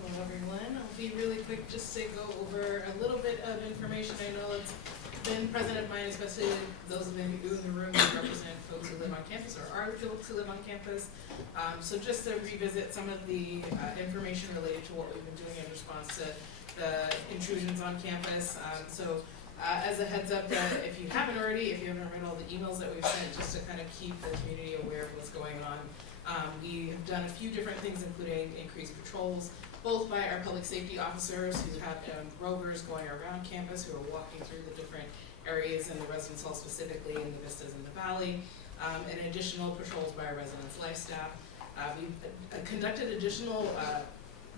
Hello, everyone. I'll be really quick just to go over a little bit of information. I know it's been present of mine, especially those of you in the room who represent folks who live on campus or are folks who live on campus. So just to revisit some of the information related to what we've been doing in response to the intrusions on campus. As a heads up, if you haven't already, if you haven't read all the emails that we've sent, just to kind of keep the community aware of what's going on, we have done a few different things, including increased patrols, both by our public safety officers who have rovers going around campus who are walking through the different areas in the residence hall, specifically in the vistas in the valley, and additional patrols by our residence life staff. We've conducted additional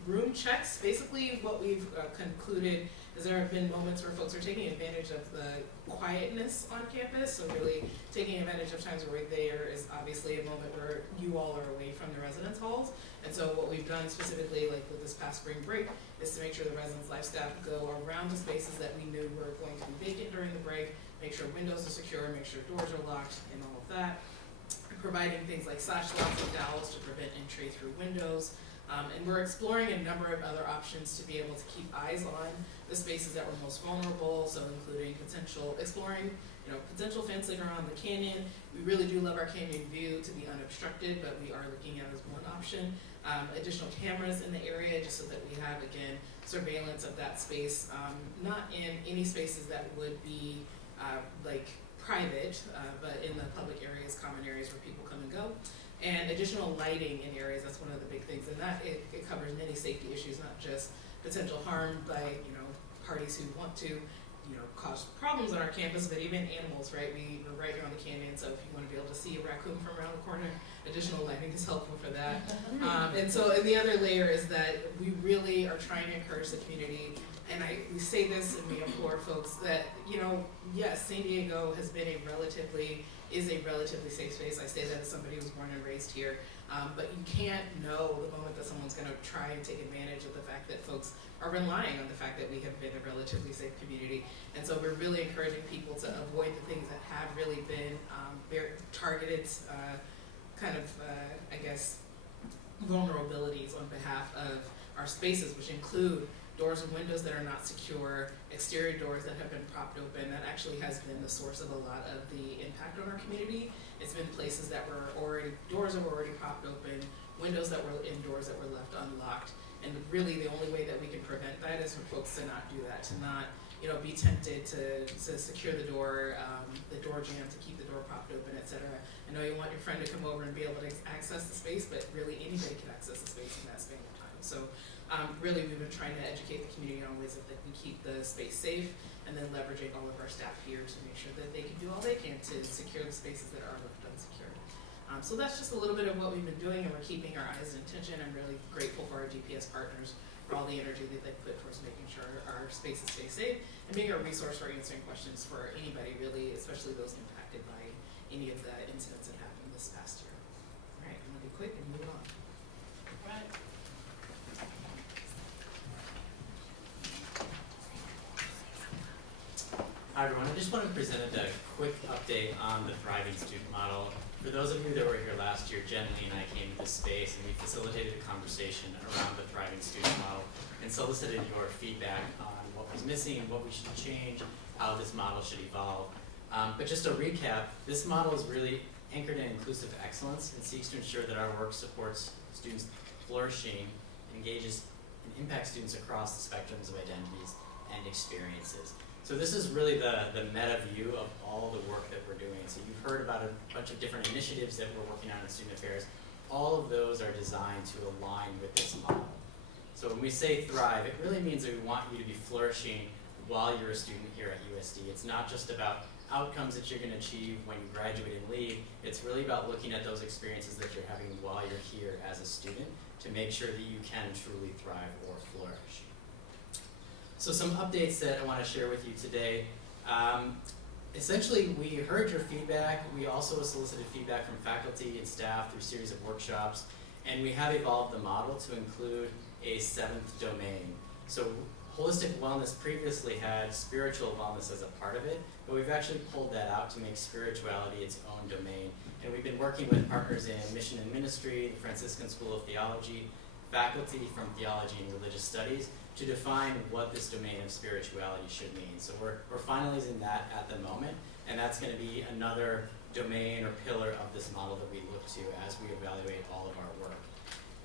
room checks. Basically, what we've concluded is there have been moments where folks are taking advantage of the quietness on campus, so really taking advantage of times where there is obviously a moment where you all are away from the residence halls. And so what we've done specifically, like with this past spring break, is to make sure the residence life staff go around the spaces that we knew were going to be vacant during the break, make sure windows are secure, make sure doors are locked, and all of that. Providing things like sash locks and dowels to prevent entry through windows. And we're exploring a number of other options to be able to keep eyes on the spaces that were most vulnerable, so including exploring potential fencing around the canyon. We really do love our canyon view to be unobstructed, but we are looking at it as one option. Additional cameras in the area just so that we have, again, surveillance of that space, not in any spaces that would be like private, but in the public areas, common areas where people come and go. And additional lighting in areas, that's one of the big things, and that it covers many safety issues, not just potential harm by parties who want to cause problems on our campus, but even animals, right? We're right here on the canyon, so if you want to be able to see a raccoon from around the corner, additional lighting is helpful for that. And the other layer is that we really are trying to encourage the community, and we say this and we implore folks that, yes, San Diego is a relatively safe space. I say that as somebody who was born and raised here, but you can't know the moment that someone's going to try and take advantage of the fact that folks are relying on the fact that we have been a relatively safe community. And so we're really encouraging people to avoid the things that have really been very targeted vulnerabilities on behalf of our spaces, which include doors and windows that are not secure, exterior doors that have been propped open. That actually has been the source of a lot of the impact on our community. It's been places that doors that were already propped open, windows that were indoors that were left unlocked. And really the only way that we can prevent that is for folks to not do that, to not be tempted to secure the door jamb, to keep the door propped open, etc. I know you want your friend to come over and be able to access the space, but really anybody can access the space in that span of time. So really we've been trying to educate the community on ways that they can keep the space safe, and then leveraging all of our staff here to make sure that they can do all they can to secure the spaces that are left unsecured. So that's just a little bit of what we've been doing, and we're keeping our eyes in tension. I'm really grateful for our GPS partners for all the energy that they put towards making sure our spaces stay safe and being a resource for answering questions for anybody, really, especially those impacted by any of the incidents that happened this past year. All right, I'm gonna be quick and move on. Right. Hi everyone, I just want to present a quick update on the Thriving Student Model. For those of you that were here last year, Jen Lee and I came to this space and we facilitated a conversation around the Thriving Student Model and solicited your feedback on what was missing, what we should change, how this model should evolve. But just to recap, this model is really anchored in inclusive excellence and seeks to ensure that our work supports students' flourishing, engages and impacts students across the spectrums of identities and experiences. So this is really the meta view of all the work that we're doing. So you've heard about a bunch of different initiatives that we're working on in student affairs. All of those are designed to align with this model. So when we say thrive, it really means that we want you to be flourishing while you're a student here at USD. It's not just about outcomes that you're going to achieve when you graduate and leave. It's really about looking at those experiences that you're having while you're here as a student to make sure that you can truly thrive or flourish. So some updates that I want to share with you today. Essentially, we heard your feedback. We also solicited feedback from faculty and staff through a series of workshops, and we have evolved the model to include a 7th domain. So holistic wellness previously had spiritual wellness as a part of it, but we've actually pulled that out to make spirituality its own domain. And we've been working with partners in mission and ministry, the Franciscan School of Theology, faculty from theology and religious studies, to define what this domain of spirituality should mean. So we're finalizing that at the moment, and that's going to be another domain or pillar of this model that we look to as we evaluate all of our work.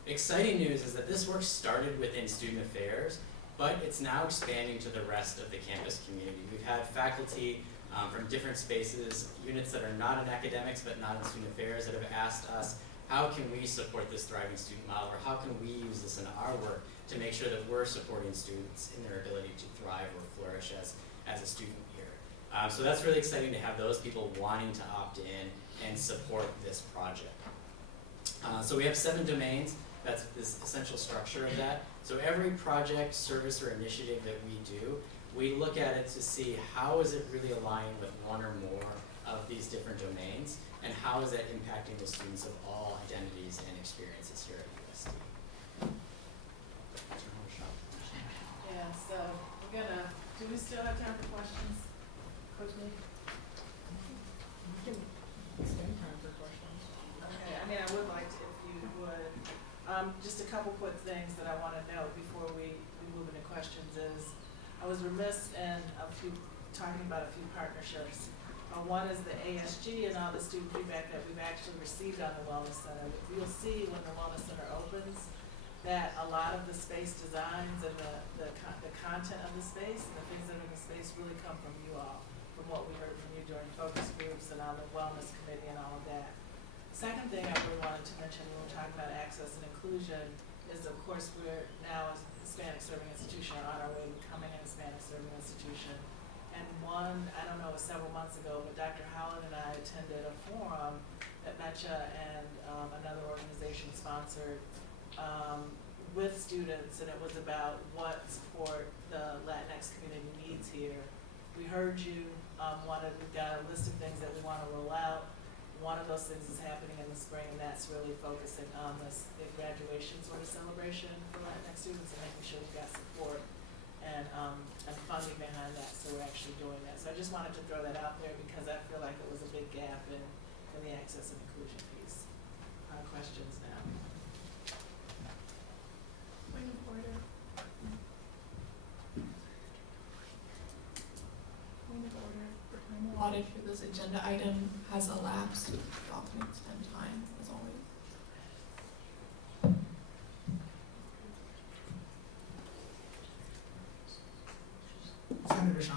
Exciting news is that this work started within student affairs, but it's now expanding to the rest of the campus community. We've had faculty from different spaces, units that are not in academics but not in student affairs, that have asked us, how can we support this thriving student model, or how can we use this in our work to make sure that we're supporting students in their ability to thrive or flourish as a student here. So that's really exciting to have those people wanting to opt in and support this project. So we have 7 domains. That's this essential structure of that. So every project, service, or initiative that we do, we look at it to see how is it really aligned with one or more of these different domains, and how is that impacting the students of all identities and experiences here at USD. Yeah, so we're gonna, do we still have time for questions? Coach Lee? We can extend time for questions. Okay, I mean, I would like to, if you would, just a couple quick things that I wanna note before we move into questions is, I was remiss in talking about a few partnerships. One is the ASG and all the student feedback that we've actually received on the Wellness Center. You'll see when the Wellness Center opens that a lot of the space designs and the content of the space and the things that are in the space really come from you all, from what we heard from you during focus groups and on the wellness committee and all of that. Second thing I really wanted to mention when we're talking about access and inclusion is, of course, we're now a Hispanic serving institution, or on our way to becoming a Hispanic serving institution. And I don't know, it was several months ago, but Dr. Howland and I attended a forum that MECHA and another organization sponsored with students, and it was about what support the Latinx community needs here. We heard you we've got a list of things that we want to roll out. One of those things is happening in the spring, and that's really focusing on the graduation sort of celebration for Latinx students and making sure we've got support and funding behind that, so we're actually doing that. So I just wanted to throw that out there because I feel like it was a big gap in the access and inclusion piece. Questions now? Point of order. Point of order. The time allotted for this agenda item has elapsed. Often extend time, as always. Senator Shaw.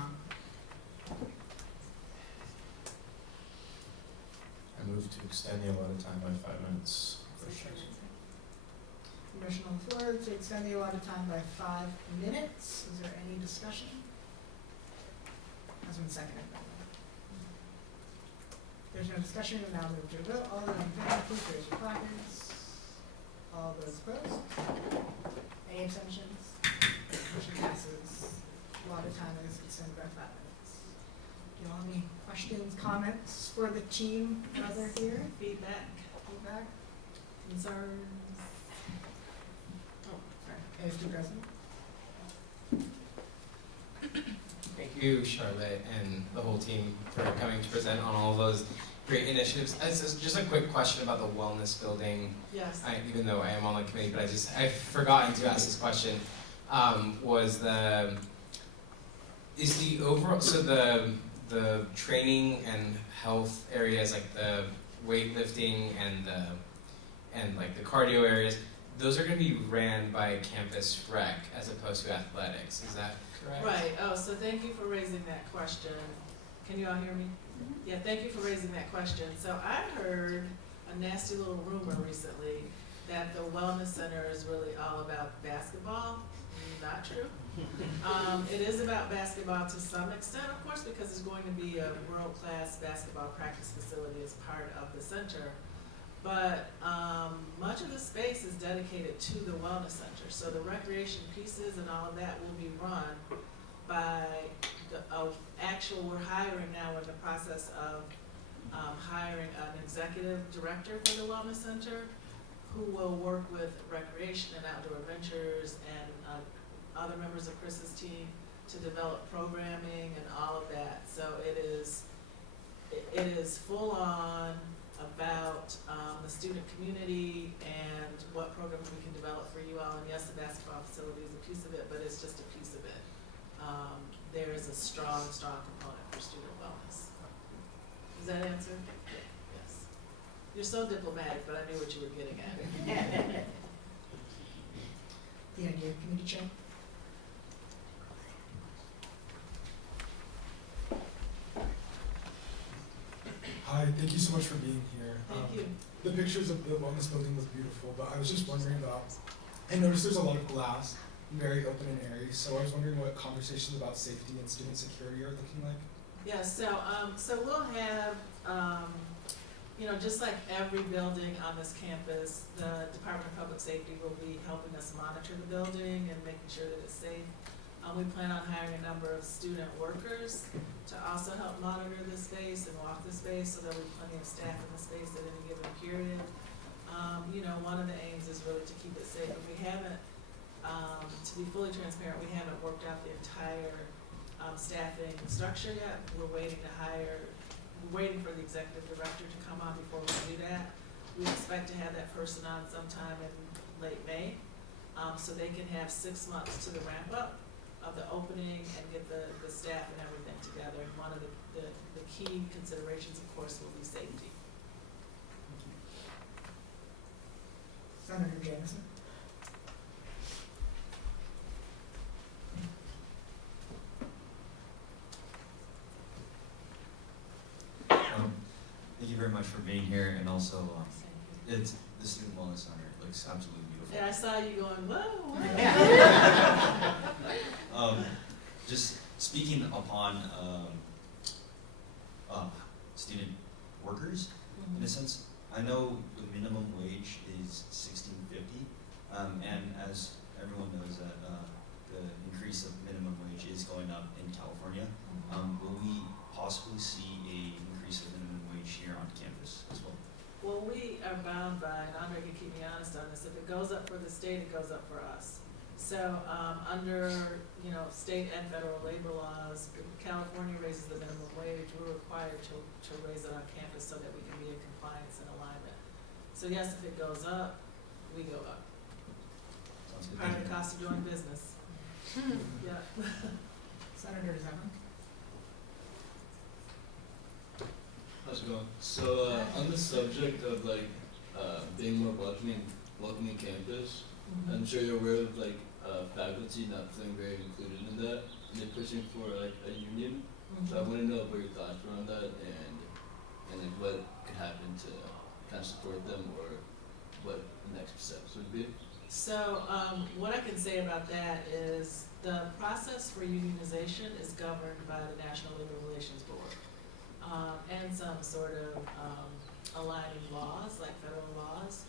I move to extend the allotted time by 5 minutes. Motion on the floor to extend the allotted time by 5 minutes. Is there any discussion? Has been seconded. There's no discussion, we'll now move to a vote. All those in favor, please raise your placards. All those opposed? Any abstentions? Motion passes. Allotted time is extended by 5 minutes. Do you all have any questions, comments for the team while they're here? Feedback, concerns? Oh, sorry. ASG President. Thank you, Charlotte, and the whole team for coming to present on all of those great initiatives. Just a quick question about the wellness building. Yes. Even though I am on the committee, but I've forgotten to ask this question. Is the overall, so the training and health areas, like the weightlifting and like the cardio areas, those are going to be ran by campus rec as opposed to athletics. Is that correct? Right. Oh, so thank you for raising that question. Can you all hear me? Yeah, thank you for raising that question. So I heard a nasty little rumor recently that the Wellness Center is really all about basketball. Not true. It is about basketball to some extent, of course, because there's going to be a world-class basketball practice facility as part of the center. But much of the space is dedicated to the Wellness Center. So the recreation pieces and all of that will be run by we're hiring now, we're in the process of hiring an executive director for the Wellness Center who will work with recreation and outdoor adventures and other members of Chris's team to develop programming and all of that. So it is full on about the student community and what programs we can develop for you all. And yes, the basketball facility is a piece of it, but it's just a piece of it. There is a strong component for student wellness. Does that answer? Yes. You're so diplomatic, but I knew what you were getting at. The idea of committee chair. Hi, thank you so much for being here. Thank you. The pictures of the wellness building was beautiful, but I was just wondering about, I noticed there's a lot of glass, very open and airy, so I was wondering what conversations about safety and student security are looking like. Yeah, so we'll have you know, just like every building on this campus, the Department of Public Safety will be helping us monitor the building and making sure that it's safe. We plan on hiring a number of student workers to also help monitor the space and walk the space, so there'll be plenty of staff in the space at any given period. You know, one of the aims is really to keep it safe, and we haven't, to be fully transparent, we haven't worked out the entire staffing structure yet. We're waiting for the executive director to come on before we do that. We expect to have that person on sometime in late May, so they can have 6 months to the ramp up of the opening and get the staff and everything together. And one of the key considerations, of course, will be safety. Senator Jameson. Thank you very much for being here, and also it's the Student Wellness Center. It looks absolutely beautiful. Yeah, I saw you going, whoa, whoa. Just speaking upon student workers, in a sense, I know the minimum wage is $16.50, and as everyone knows that the increase of minimum wage is going up in California. Will we possibly see a increase of minimum wage here on campus as well? Well, we are bound by, and Andre can keep me honest on this, if it goes up for the state, it goes up for us. So, under, you know, state and federal labor laws, if California raises the minimum wage, we're required to raise it on campus so that we can be in compliance and alignment. So yes, if it goes up, we go up. Sounds good. Part of the cost of doing business. Yeah. Senator Zimmerman. How's it going? So on the subject of like being more welcoming campus, I'm sure you're aware of like faculty not feeling very included in that, and they're pushing for like a union. So I want to know what your thoughts were on that, and like what could happen to kind of support them, or what the next steps would be. So what I can say about that is the process for unionization is governed by the National Labor Relations Board, and some sort of aligning laws, like federal laws.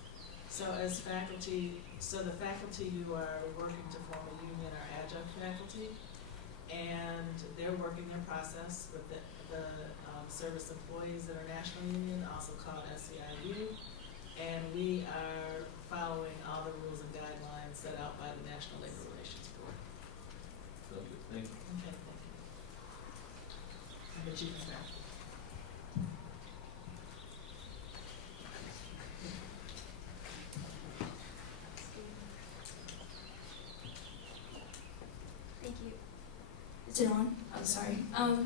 So as faculty, the faculty who are working to form a union are adjunct faculty, and they're working their process with the Service Employees International Union, also called SEIU, and we are following all the rules and guidelines set out by the National Labor Relations Board. Okay, thank you. Okay, thank you. And the Chief of Staff. Thank you. Is it on? Oh, sorry.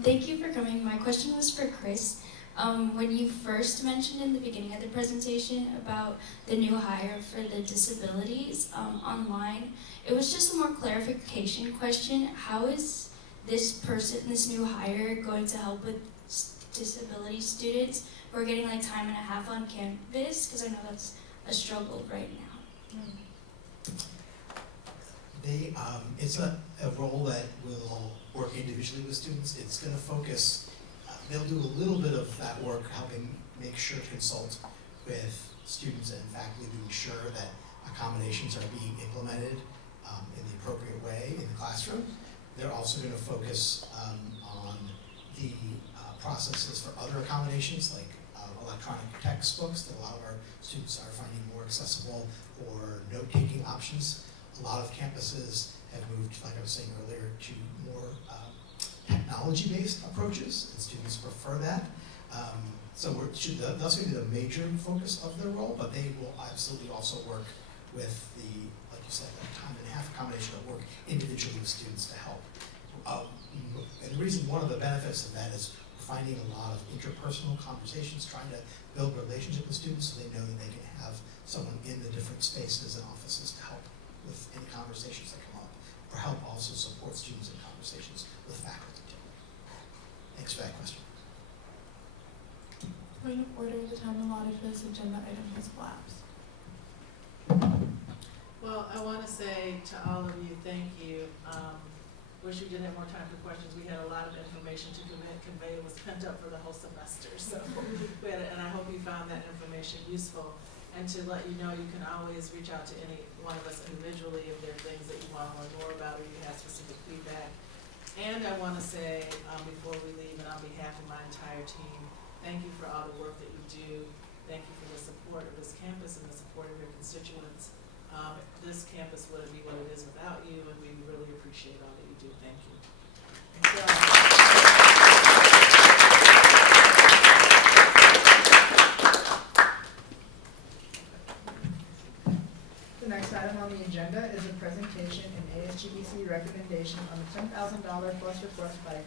Thank you for coming. My question was for Chris. When you first mentioned in the beginning of the presentation about the new hire for the disabilities online, it was just a more clarification question. How is this new hire, going to help with disability students who are getting like time and a half on campus? Because I know that's a struggle right now. It's a role that will work individually with students. It's going to focus, they'll do a little bit of that work helping make sure to consult with students and faculty to ensure that accommodations are being implemented in the appropriate way in the classroom. They're also going to focus on the processes for other accommodations, like electronic textbooks that a lot of our students are finding more accessible, or note-taking options. A lot of campuses have moved, like I was saying earlier, to more technology-based approaches, and students prefer that. So that's going to be the major focus of their role, but they will absolutely also work with the, like you said, the time and a half accommodation of work individually with students to help. And the reason, one of the benefits of that is we're finding a lot of interpersonal conversations, trying to build a relationship with students so they know that they can have someone in the different spaces and offices to help with any conversations that come up, or help also support students in conversations with faculty too. Thanks for that question. Point of order, the time allotted for this agenda item has elapsed. Well, I want to say to all of you, thank you. wish we did have more time for questions. We had a lot of information to convey. It was pent up for the whole semester. So, and I hope you found that information useful. And to let you know, you can always reach out to any one of us individually if there are things that you want to learn more about or you can have specific feedback. And I want to say, before we leave, and on behalf of my entire team, thank you for all the work that you do. Thank you for the support of this campus and the support of your constituents. This campus wouldn't be what it is without you, and we really appreciate all that you do. Thank you. The next item on the agenda is a presentation and ASGBC recommendation on the $10,000 plus request by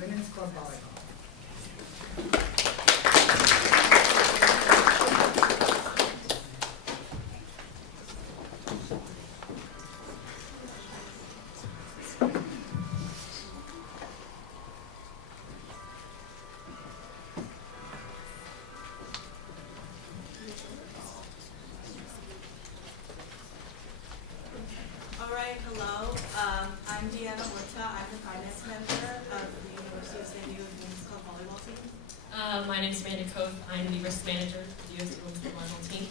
Women's Club Volleyball. I'm Deanna Horta. I'm the finance manager of the University of San Diego Women's Club volleyball team. My name is Amanda Koth. I'm the risk manager of the USD Women's Club volleyball team.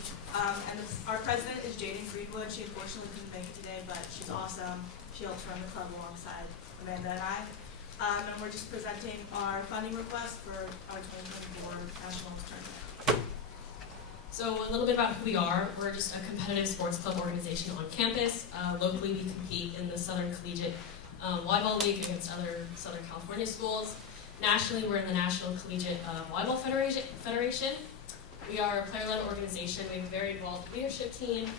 Our president is Jaden Greenwood. She unfortunately couldn't make it today, but she's awesome. She helps run the club alongside Amanda and I. And we're just presenting our funding request for our 2024 Nationals tournament. So a little bit about who we are. We're just a competitive sports club organization on campus. Locally, we compete in the Southern Collegiate Volleyball League against other Southern California schools. Nationally, we're in the National Collegiate Volleyball Federation. We are a player-led organization. We have a very involved leadership team.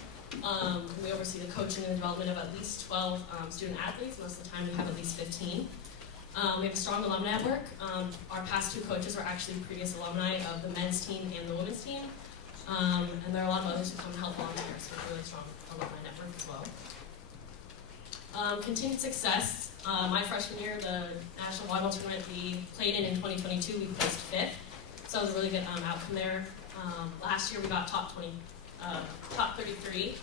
We oversee the coaching and development of at least 12 student athletes. Most of the time, we have at least 15. We have a strong alumni network. Our past two coaches were actually previous alumni of the men's team and the women's team. And there are a lot of others who come and help volunteer, so we're a really strong alumni network as well. Continued success. My freshman year, the National Volleyball Tournament we played in 2022, we placed 5th. So it was a really good outcome there. Last year we got top 33.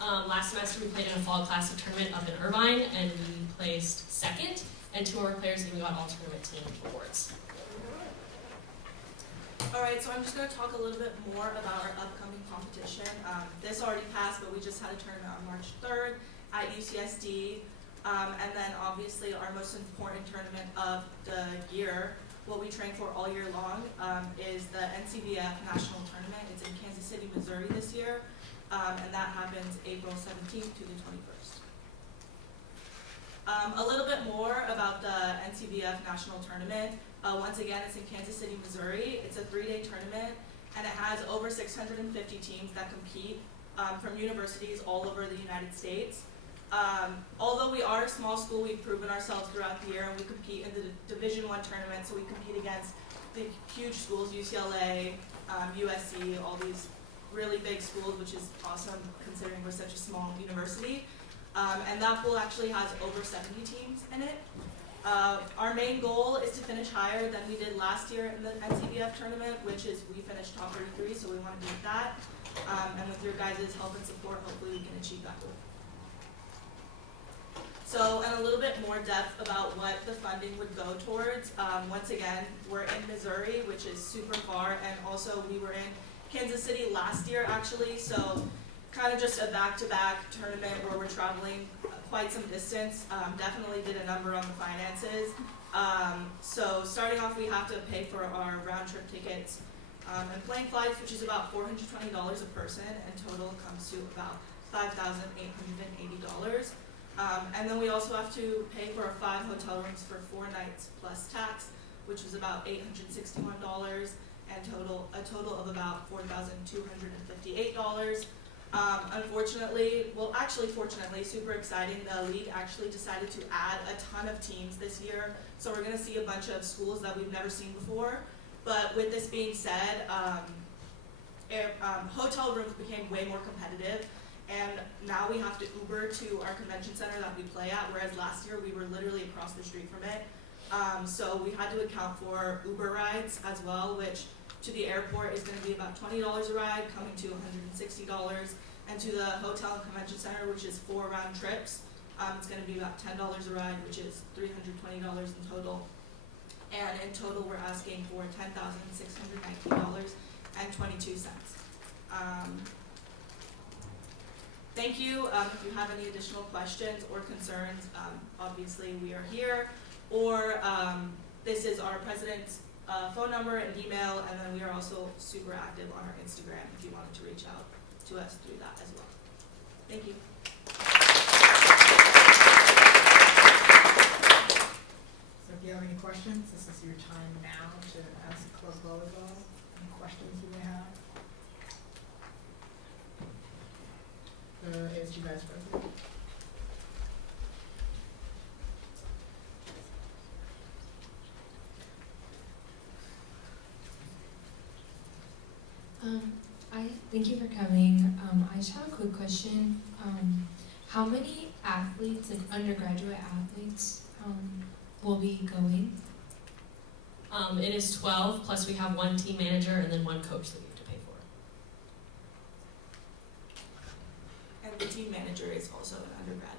Last semester we played in a fall classic tournament up in Irvine, and we placed 2nd, and 2 of our players even got all tournament team awards. Alright, so I'm just going to talk a little bit more about our upcoming competition. This already passed, but we just had a tournament on March 3rd at UCSD. And then obviously our most important tournament of the year, what we train for all year long, is the NCBF National Tournament. It's in Kansas City, Missouri this year, and that happens April 17th to the 21st. A little bit more about the NCBF National Tournament. Once again, it's in Kansas City, Missouri. It's a 3-day tournament, and it has over 650 teams that compete from universities all over the United States. Although we are a small school, we've proven ourselves throughout the year, and we compete in the Division I tournament, so we compete against the huge schools, UCLA, USC, all these really big schools, which is awesome considering we're such a small university. And that pool actually has over 70 teams in it. Our main goal is to finish higher than we did last year in the NCBF tournament, which is we finished top 33, so we want to beat that. And with your guys' help and support, hopefully we can achieve that goal. So, and a little bit more depth about what the funding would go towards. Once again, we're in Missouri, which is super far, and also we were in Kansas City last year actually, so kind of just a back-to-back tournament where we're traveling quite some distance. Definitely did a number on the finances. So starting off, we have to pay for our round-trip tickets and plane flights, which is about $420 a person, and total comes to about $5,880. And then we also have to pay for our 5 hotel rooms for 4 nights plus tax, which is about $861, and a total of about $4,258. Unfortunately, well actually fortunately, super exciting, the league actually decided to add a ton of teams this year, so we're going to see a bunch of schools that we've never seen before. But with this being said, hotel rooms became way more competitive, and now we have to Uber to our convention center that we play at, whereas last year we were literally across the street from it. So we had to account for Uber rides as well, which to the airport is going to be about $20 a ride, coming to $160, and to the hotel and convention center, which is 4 round trips, It's gonna be about $10 a ride, which is $320 in total. And in total, we're asking for $10,619.22. Thank you. If you have any additional questions or concerns, obviously we are here. Or this is our president's phone number and email, and then we are also super active on our Instagram if you wanted to reach out to us through that as well. Thank you. So if you have any questions, this is your time now to ask Club Volleyball any questions you may have. The ASG Vice President. Thank you for coming. I just have a quick question. How many athletes, like undergraduate athletes, will be going? It is 12, plus we have one team manager and then one coach that we have to pay for. And the team manager is also an undergrad.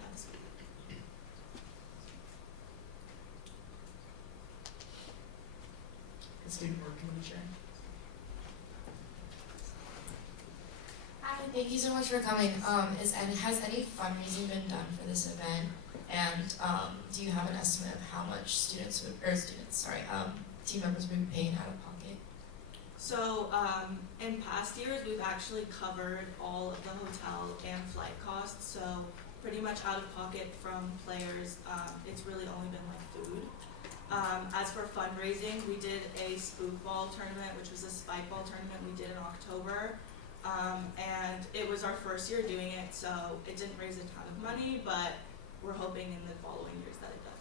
The student work committee chair. Hi, thank you so much for coming. Has any fundraising been done for this event? And do you have an estimate of how much team members would be paying out of pocket? So in past years, we've actually covered all of the hotel and flight costs. So pretty much out of pocket from players, it's really only been like food. As for fundraising, we did a spoof ball tournament, which was a spike ball tournament we did in October. And it was our first year doing it, so it didn't raise a ton of money, but we're hoping in the following years that it does.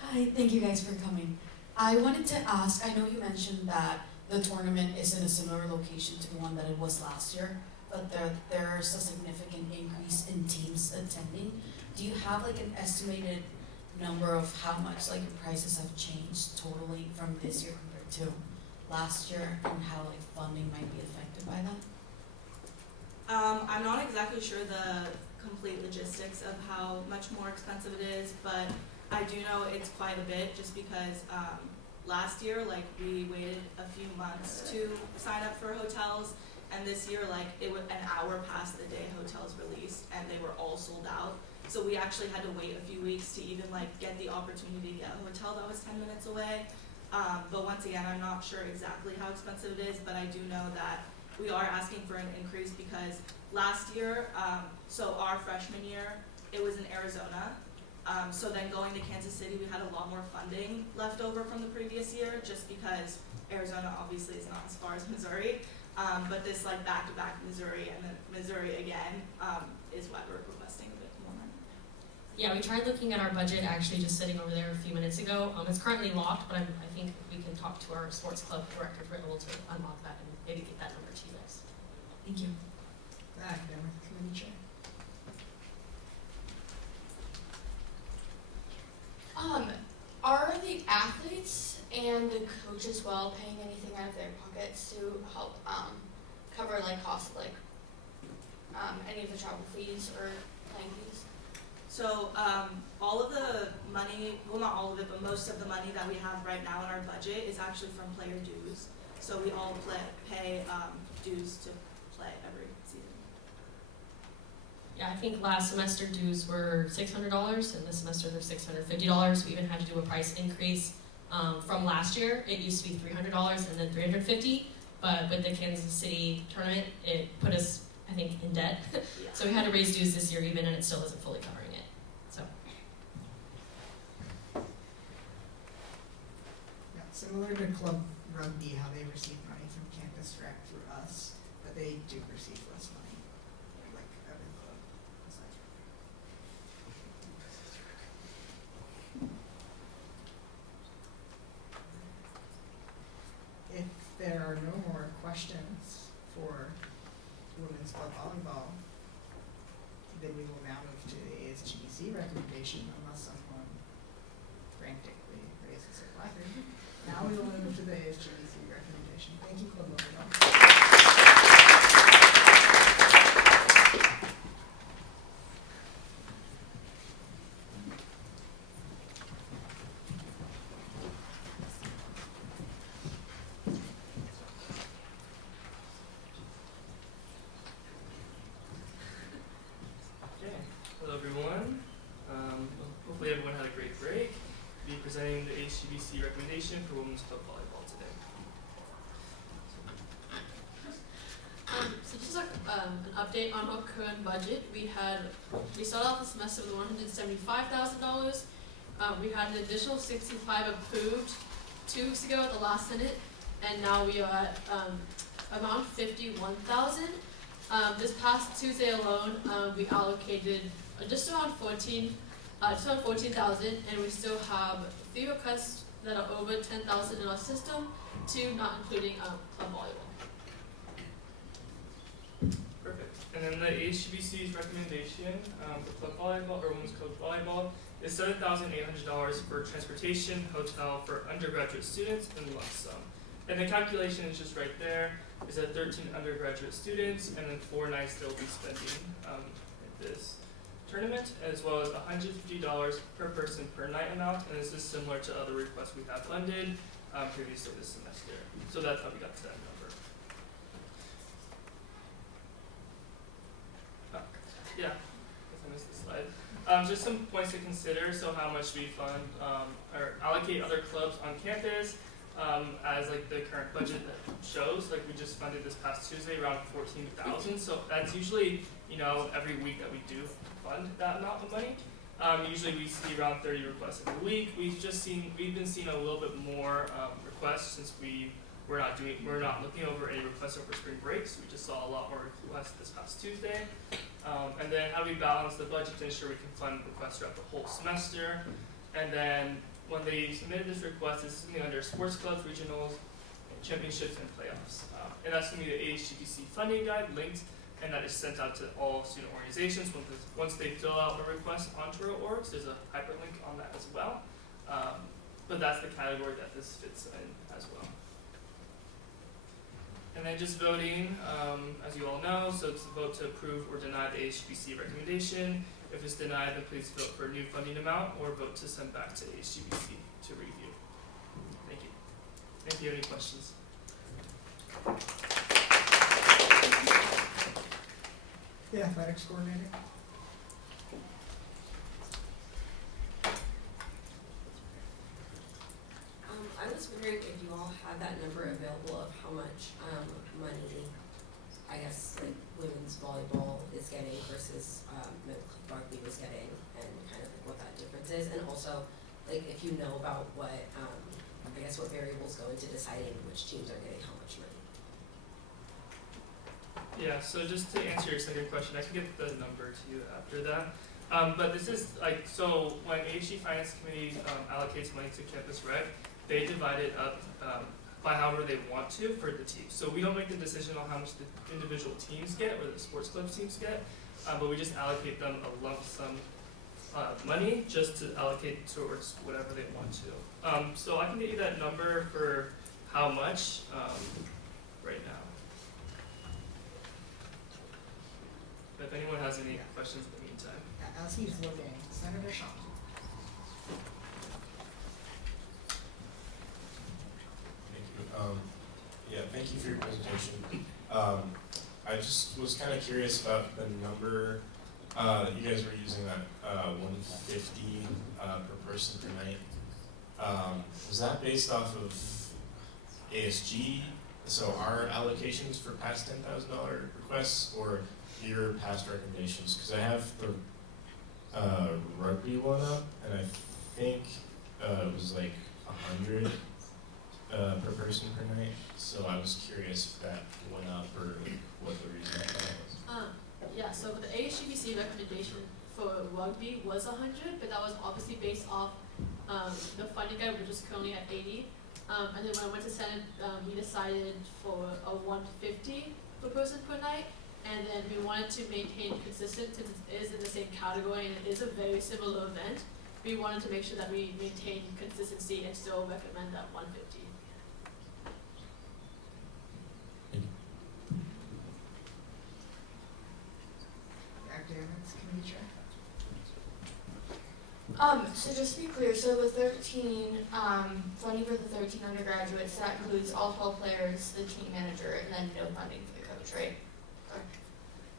Hi, thank you guys for coming. I wanted to ask, I know you mentioned that the tournament is in a similar location to the one that it was last year, but there's a significant increase in teams attending. Do you have like an estimated number of how much like your prices have changed totally from this year compared to last year, and how like funding might be affected by that? I'm not exactly sure the complete logistics of how much more expensive it is, but I do know it's quite a bit just because last year, like, we waited a few months to sign up for hotels, and this year, like, it was an hour past the day hotels released, and they were all sold out. So we actually had to wait a few weeks to even, like, get the opportunity to get a hotel that was 10 minutes away. But once again, I'm not sure exactly how expensive it is, but I do know that we are asking for an increase because last year, so our freshman year, it was in Arizona. So then going to Kansas City, we had a lot more funding left over from the previous year, just because Arizona obviously is not as far as Missouri. But this like back-to-back Missouri and then Missouri again is why we're requesting a bit more money. Yeah, we tried looking at our budget actually just sitting over there a few minutes ago. It's currently locked, but I think we can talk to our sports club director if we're able to unlock that and maybe get that number to you guys. Thank you. The academic committee chair. Are the athletes and the coach as well paying anything out of their pockets to help cover like costs of like any of the travel fees or playing fees? So all of the money, well not all of it, but most of the money that we have right now in our budget is actually from player dues. So we all pay dues to play every season. Yeah, I think last semester dues were $600, and this semester they're $650. We even had to do a price increase from last year. It used to be $300 and then $350, but with the Kansas City tournament, it put us, I think, in debt. Yeah. So we had to raise dues this year even, and it still isn't fully covering it. So. Yeah, similar to Club Rugby, how they receive money from Campus Rec through us, but they do receive less money, like every club besides rugby. If there are no more questions for Women's Club Volleyball, then we will now move to the ASGBC recommendation unless someone frantically raises a placard. Now we will move to the ASGBC recommendation. Thank you, Club Volleyball. Okay, hello everyone. Hopefully everyone had a great break. I'll be presenting the HGBC recommendation for women's club volleyball today. So just an update on our current budget. We started off the semester with $175,000. We had an additional 65 approved 2 weeks ago at the last Senate, and now we are at around 51,000. This past Tuesday alone, we allocated just around 14,000, and we still have 3 requests that are over 10,000 in our system, 2 not including club volleyball. Perfect. And then the HGBC's recommendation for club volleyball or women's club volleyball is $7,800 for transportation, hotel for undergraduate students, and lump sum. And the calculation is just right there. Is that 13 undergraduate students and then 4 nights they'll be spending at this tournament, as well as $150 per person per night amount. And this is similar to other requests we have funded previously this semester. So that's how we got to that number. Yeah, I guess I missed the slide. Just some points to consider. So how much we fund or allocate other clubs on campus. As like the current budget that shows, like we just funded this past Tuesday around 14,000. So that's usually, every week that we do fund that amount of money. Usually we see around 30 requests every week. We've been seeing a little bit more requests since we're not looking over any requests over spring break. So we just saw a lot more requests this past Tuesday. And then how do we balance the budget to ensure we can fund requests throughout the whole semester? And then when they submitted this request, this is going to be under sports clubs, regionals, championships, and playoffs. And that's going to be the ASGBC funding guide linked, and that is sent out to all student organizations. Once they fill out a request onto our orgs, there's a hyperlink on that as well. But that's the category that this fits in as well. And then just voting, as you all know, so it's a vote to approve or deny the HGBC recommendation. If it's denied, then please vote for a new funding amount or vote to send back to HGBC to review. Thank you. Thank you. Any questions? The athletics coordinator. I was wondering if you all had that number available of how much money, I guess, like women's volleyball is getting versus rugby was getting, and kind of like what that difference is, and also like if you know about what I guess what variables go into deciding which teams are getting how much money. Yeah, so just to answer your second question, I can get the number to you after that. But this is like, so when ASG Finance Committee allocates money to Campus Rec, they divide it up by however they want to for the teams. So we don't make the decision on how much the individual teams get or the sports club teams get, but we just allocate them a lump sum money just to allocate towards whatever they want to. So I can get you that number for how much right now. If anyone has any questions in the meantime. As he's looking, Senator Shaw. Thank you for your presentation. I just was kind of curious about the number that you guys were using, that 150 per person per night. Was that based off of ASG? So our allocations for past $10,000 requests, or your past recommendations? Because I have the rugby one up, and I think it was like 100 per person per night. So I was curious if that went up or what the reason for that was. Yeah, so the ASGBC recommendation for rugby was 100, but that was obviously based off the funding guide, which is currently at 80. And then when I went to Senate, he decided for a 150 per person per night, And then we wanted to maintain consistent, since it is in the same category and it is a very similar event. We wanted to make sure that we maintain consistency and still recommend that 150. Academics committee chair. So just to be clear, so the 13, funding for the 13 undergraduates, that includes all 12 players, the team manager, and then no funding for the coach, right?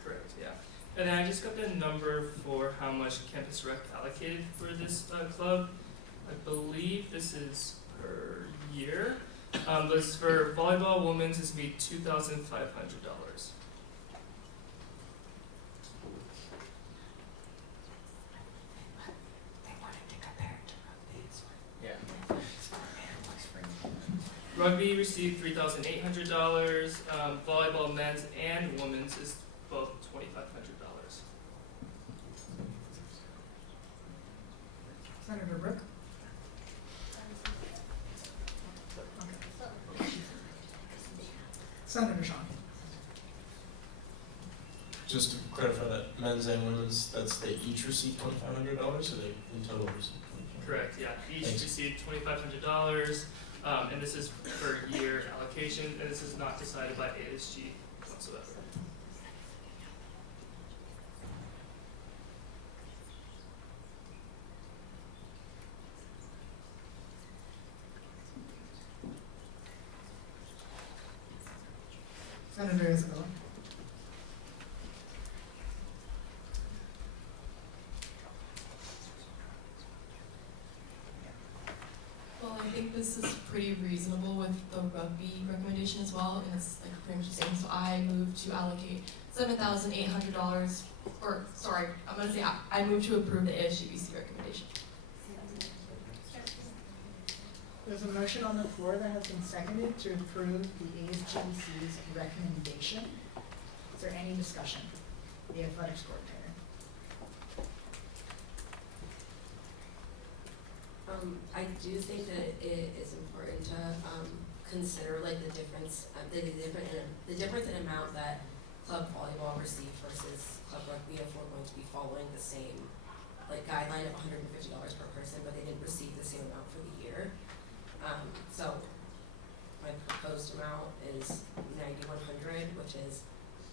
Correct, yeah. And then I just got the number for how much Campus Rec allocated for this club. I believe this is per year. But for volleyball women's, it's going to be $2,500. Rugby received $3,800. Volleyball men's and women's is both $2,500. Senator Brooke? Senator Shaw. Just to clarify that, men's and women's, they each received $2,500, or they in total received? Correct, yeah. Each Thanks. received $2,500, and this is per year allocation, and this is not decided by ASG whatsoever. Senator Isabella. Well, I think this is pretty reasonable with the rugby recommendation as well, and it's like pretty much the same. So I move to allocate $7,800, or sorry, I'm gonna say I move to approve the ASGBC recommendation. There's a motion on the floor that has been seconded to approve the ASGC's recommendation. Is there any discussion? The athletics coordinator. I do think that it is important to consider like the difference, the difference in amount that club volleyball received versus club rugby if we're going to be following the same like guideline of $150 per person, but they didn't receive the same amount for the year. So my proposed amount is $9,100, which is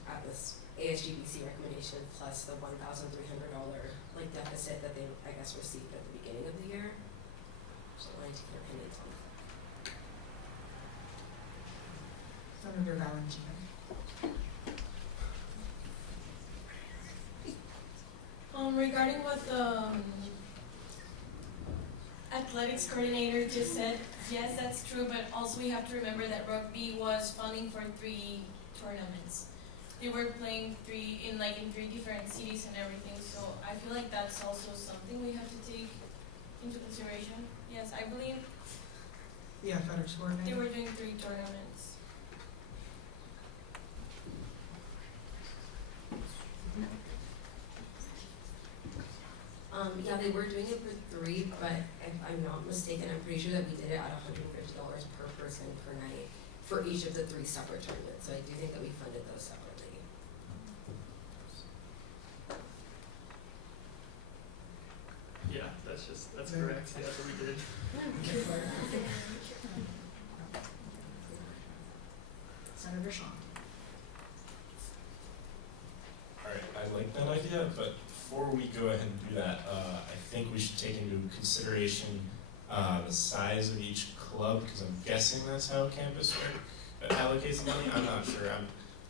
at this ASGBC recommendation plus the $1,300 like deficit that they I guess received at the beginning of the year. So I wanted to get opinions on that. Senator Valentino. Regarding what the athletics coordinator just said, yes, that's true, but also we have to remember that rugby was funding for 3 tournaments. They were playing in 3 different cities and everything, so I feel like that's also something we have to take into consideration. Yes, I believe The athletics coordinator. they were doing 3 tournaments. Yeah, they were doing it for 3, but if I'm not mistaken, I'm pretty sure that we did it at $150 per person per night for each of the 3 separate tournaments. So I do think that we funded those separately. Yeah, that's correct. Yeah, that's what we did. Senator Shaw. Alright, I like that idea, but before we go ahead and do that, I think we should take into consideration the size of each club, because I'm guessing that's how Campus allocates money. I'm not sure.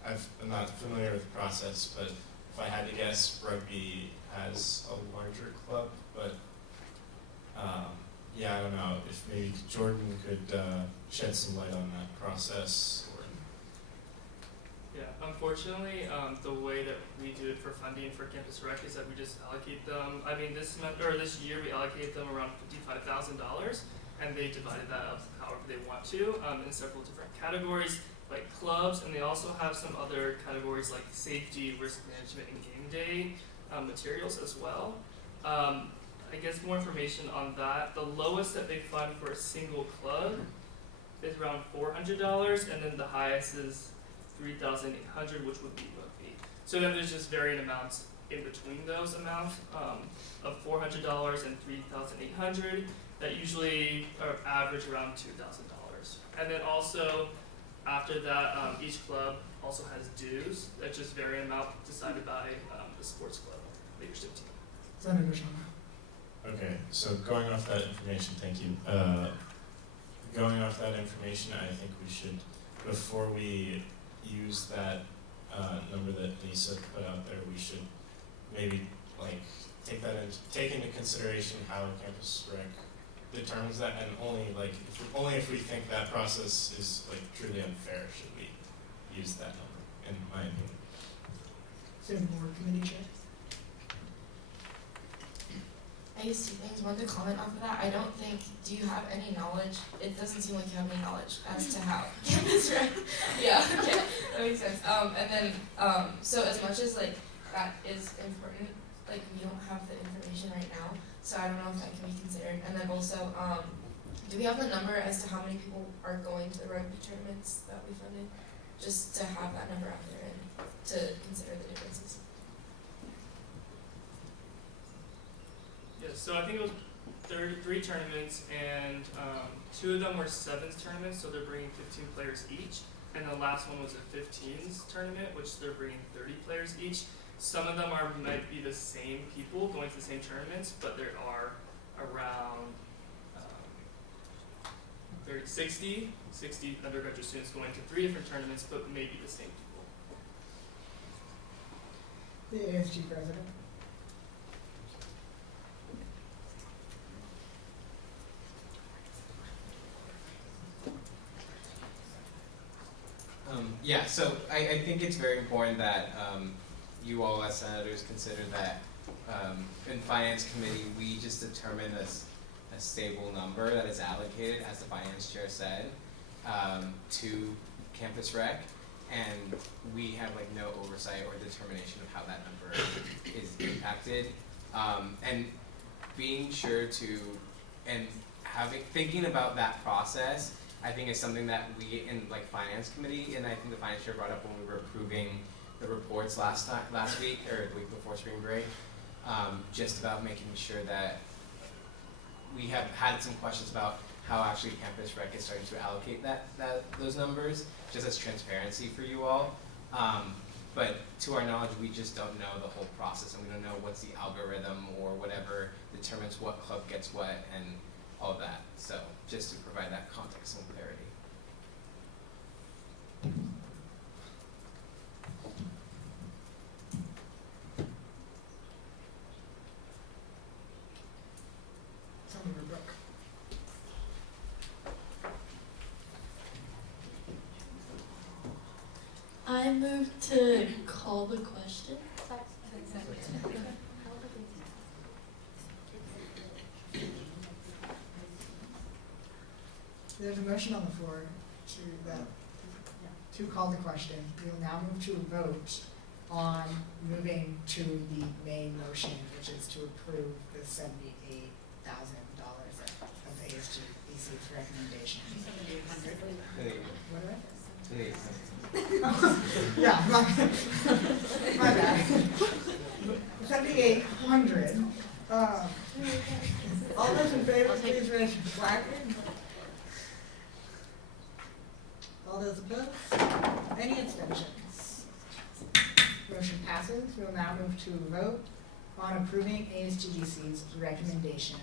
I'm not familiar with the process, but if I had to guess, rugby has a larger club, but yeah, I don't know if maybe Jordan could shed some light on that process. Or Yeah, unfortunately, the way that we do it for funding for Campus Rec is that we just allocate them. I mean, this year we allocated them around $55,000, and they divided that up however they want to in several different categories, like clubs, and they also have some other categories like safety, risk management, and game day materials as well. I guess more information on that. The lowest that they fund for a single club is around $400, and then the highest is $3,800, which would be rugby. So then there's just varying amounts in between those amounts of $400 and $3,800 that usually are average around $2,000. And then also after that, each club also has dues that just vary in amount decided by the sports club leadership team. Senator Bishop. Okay, so going off that information, thank you. Going off that information, I think we should, before we use that number that Lisa put out there, we should maybe like take into consideration how Campus Rec determines that, and only if we think that process is like truly unfair should we use that number, in my opinion. Student Board Committee Chair. I guess two things. One, to comment off of that, I don't think, do you have any knowledge, it doesn't seem like you have any knowledge as to how Campus Rec, yeah, okay, that makes sense. And then, so as much as like that is important, like we don't have the information right now, so I don't know if that can be considered. And then also, do we have the number as to how many people are going to the rugby tournaments that we funded? Just to have that number out there and to consider the differences. Yeah, so I think it was 33 tournaments, and 2 of them were sevens tournaments, so they're bringing 15 players each. And the last one was a 15s tournament, which they're bringing 30 players each. Some of them might be the same people going to the same tournaments, but there are around 60 undergraduate students going to 3 different tournaments, but maybe the same people. The ASG President. Yeah, so I think it's very important that you all as senators consider that in Finance Committee we just determine a stable number that is allocated, as the Finance Chair said, to Campus Rec, and we have like no oversight or determination of how that number is impacted, and being sure to, and thinking about that process, I think is something that we in like Finance Committee, and I think the Finance Chair brought up when we were approving the reports last week or the week before spring break, just about making sure that we have had some questions about how actually Campus Rec is starting to allocate those numbers, just as transparency for you all. But to our knowledge, we just don't know the whole process, and we don't know what's the algorithm or whatever determines what club gets what and all of that. So just to provide that context and clarity. Senator Brooke. I move to call the question. There's a motion on the floor to call the question. We will now move to a vote on moving to the main motion, which is to approve the $78,000 of ASGBC's recommendation. 7,800. What did I say? Yeah, my bad. 7,800. All those in favor, please raise your flag. All those opposed? Any abstentions? Motion passes. We will now move to a vote on approving ASGBC's recommendation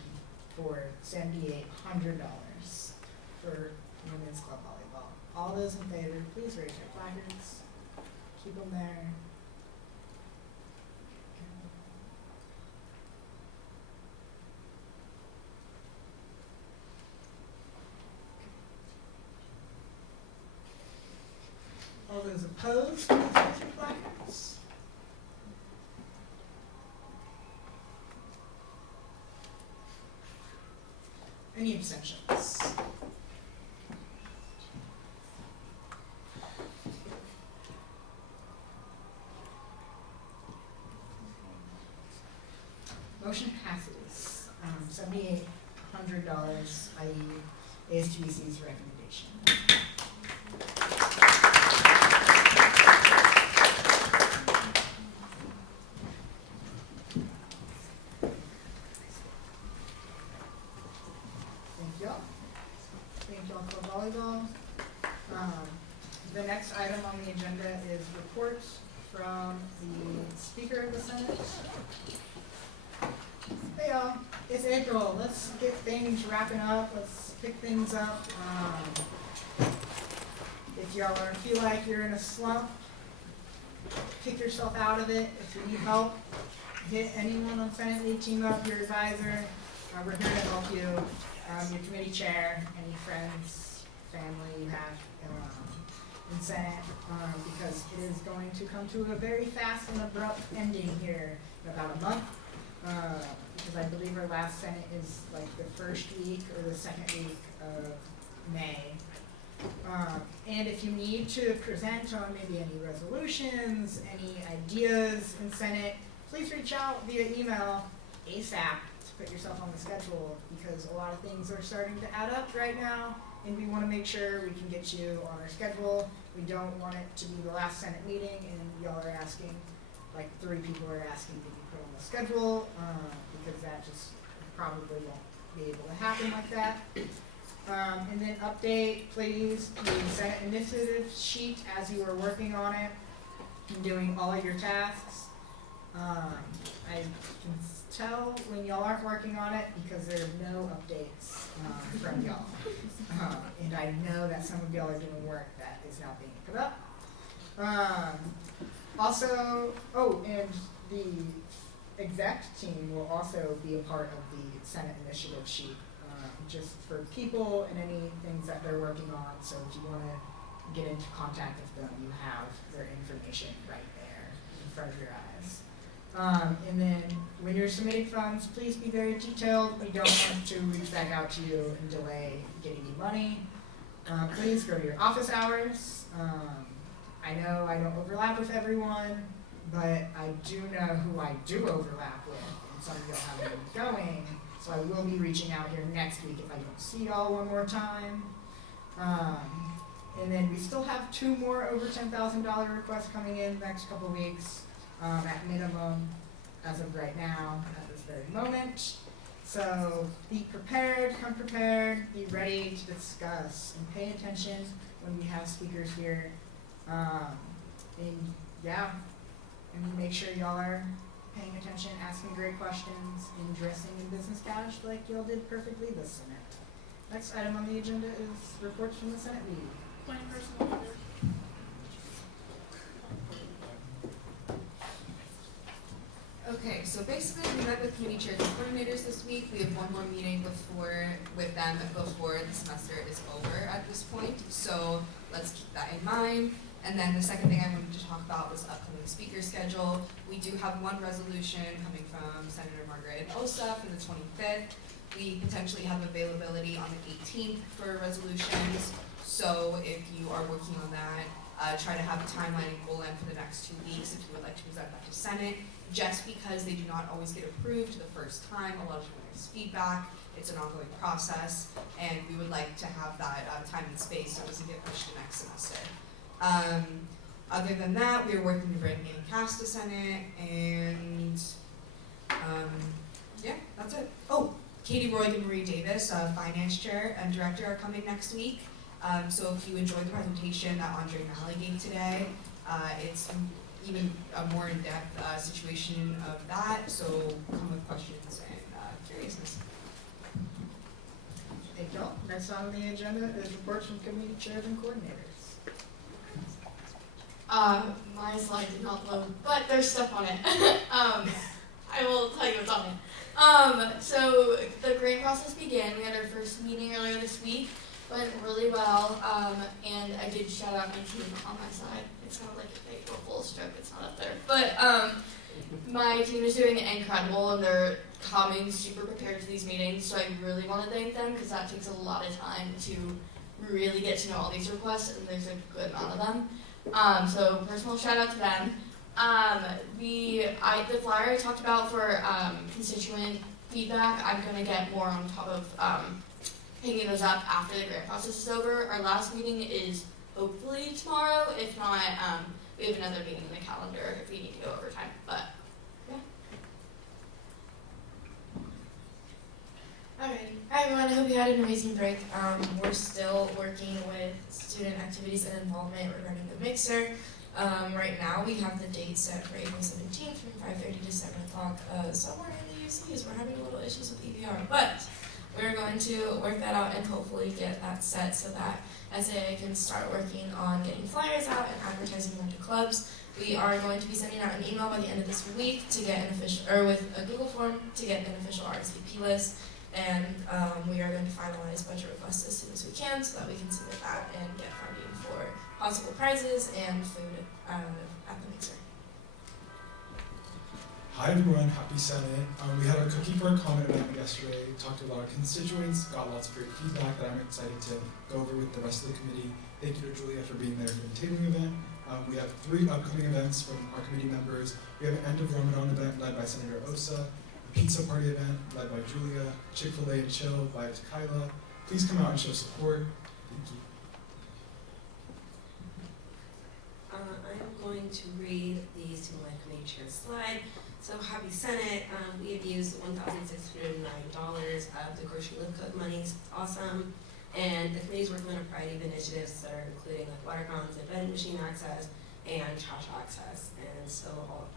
for $7,800 for women's club volleyball. All those in favor, please raise your placards. Keep them there. All those opposed, please raise your placards. Any abstentions? Motion passes. $7,800, i.e. ASGBC's recommendation. Hey y'all, it's April. Let's get things wrapping up. Let's pick things up. If y'all feel like you're in a slump, pick yourself out of it. If you need help, hit anyone on Senate League, team up, your advisor. We're here to help you. Your committee chair, any friends, family you have in Senate, because it is going to come to a very fast and abrupt ending here in about a month. Because I believe our last Senate is like the first week or the second week of May. And if you need to present on maybe any resolutions, any ideas in Senate, please reach out via email ASAP to put yourself on the schedule, because a lot of things are starting to add up right now, and we want to make sure we can get you on our schedule. We don't want it to be the last Senate meeting and y'all are asking, like 3 people are asking to be put on the schedule, because that just probably won't be able to happen like that. And then update, please, the Senate initiative sheet as you are working on it and doing all of your tasks. I can tell when y'all aren't working on it because there are no updates from y'all. And I know that some of y'all are doing work that is now being put up. Also, and the exec team will also be a part of the Senate initiative sheet, just for people and any things that they're working on. So if you want to get into contact with them, you have their information right there in front of your eyes. And then when you're submitting funds, please be very detailed. We don't want to reach back out to you and delay getting you money. Please go to your office hours. I know I don't overlap with everyone, but I do know who I do overlap with, and some of y'all have been going. So I will be reaching out here next week if I don't see y'all one more time. And then we still have 2 more over $10,000 requests coming in the next couple weeks, at minimum, as of right now, at this very moment. So be prepared, come prepared, be ready to discuss, and pay attention when we have speakers here. And yeah, and make sure y'all are paying attention, asking great questions, and dressing in business cash like y'all did perfectly this Senate. Next item on the agenda is reports from the Senate League. Point of personal order. Okay, so basically we met with committee chairs and coordinators this week. We have one more meeting with them before the semester is over at this point. So let's keep that in mind. And then the second thing I wanted to talk about was upcoming speaker schedule. We do have one resolution coming from Senator Margaret Osa for the 25th. We potentially have availability on the 18th for resolutions. So if you are working on that, try to have a timeline and goal end for the next 2 weeks if you would like to present that to Senate. Just because they do not always get approved the first time, a lot of times there's feedback. It's an ongoing process, and we would like to have that time and space so it doesn't get pushed to next semester. Other than that, we are working to bring in CAST to Senate, and yeah, that's it. Oh, Katie Roy and Marie Davis, Finance Chair and Director, are coming next week. So if you enjoyed the presentation that Andre Malley gave today, it's even a more in-depth situation of that, so come with questions and curiousness. Thank y'all. Next on the agenda is reports from committee chairs and coordinators. My slide did not load, but there's stuff on it. I will tell you what's on it. So the grant process began. We had our first meeting earlier this week. Went really well, and I did shout out my team on my side. It sounded like if they were full stroke, it's not up there. But my team is doing incredible, and they're coming super prepared to these meetings, so I really want to thank them, because that takes a lot of time to really get to know all these requests, and there's a good amount of them. So personal shout out to them. The flyer I talked about for constituent feedback, I'm going to get more on top of picking those up after the grant process is over. Our last meeting is hopefully tomorrow. If not, we have another meeting in the calendar if we need to go over time. But yeah. Alright, hi everyone, I hope you had an amazing break. We're still working with student activities and involvement regarding the mixer. Right now, we have the date set for April 17th from 5:30 to 7 o'clock somewhere in the UCs. We're having a little issues with EVR, but we're going to work that out and hopefully get that set so that SAA can start working on getting flyers out and advertising them to clubs. We are going to be sending out an email by the end of this week to get an official, or with a Google form to get an official RSVP list. And we are going to finalize budget requests as soon as we can so that we can submit that and get funding for possible prizes and food at the mixer. Hi everyone, happy Senate. We had our Cookie for a Comment event yesterday, talked to a lot of constituents, got lots of great feedback that I'm excited to go over with the rest of the committee. Thank you to Julia for being there for the tabling event. We have 3 upcoming events from our committee members. We have an end of Ramadan event led by Senator Osa, a pizza party event led by Julia, Chick-fil-A and Chill by Kyla. Please come out and show support. Thank you. I'm going to read the Student Life Committee Chair slide. So happy Senate, we have used $1,609 of the grocery lift code money. It's awesome. And the committee's working on a variety of initiatives that are including like water fountains and vending machine access and trash access. And so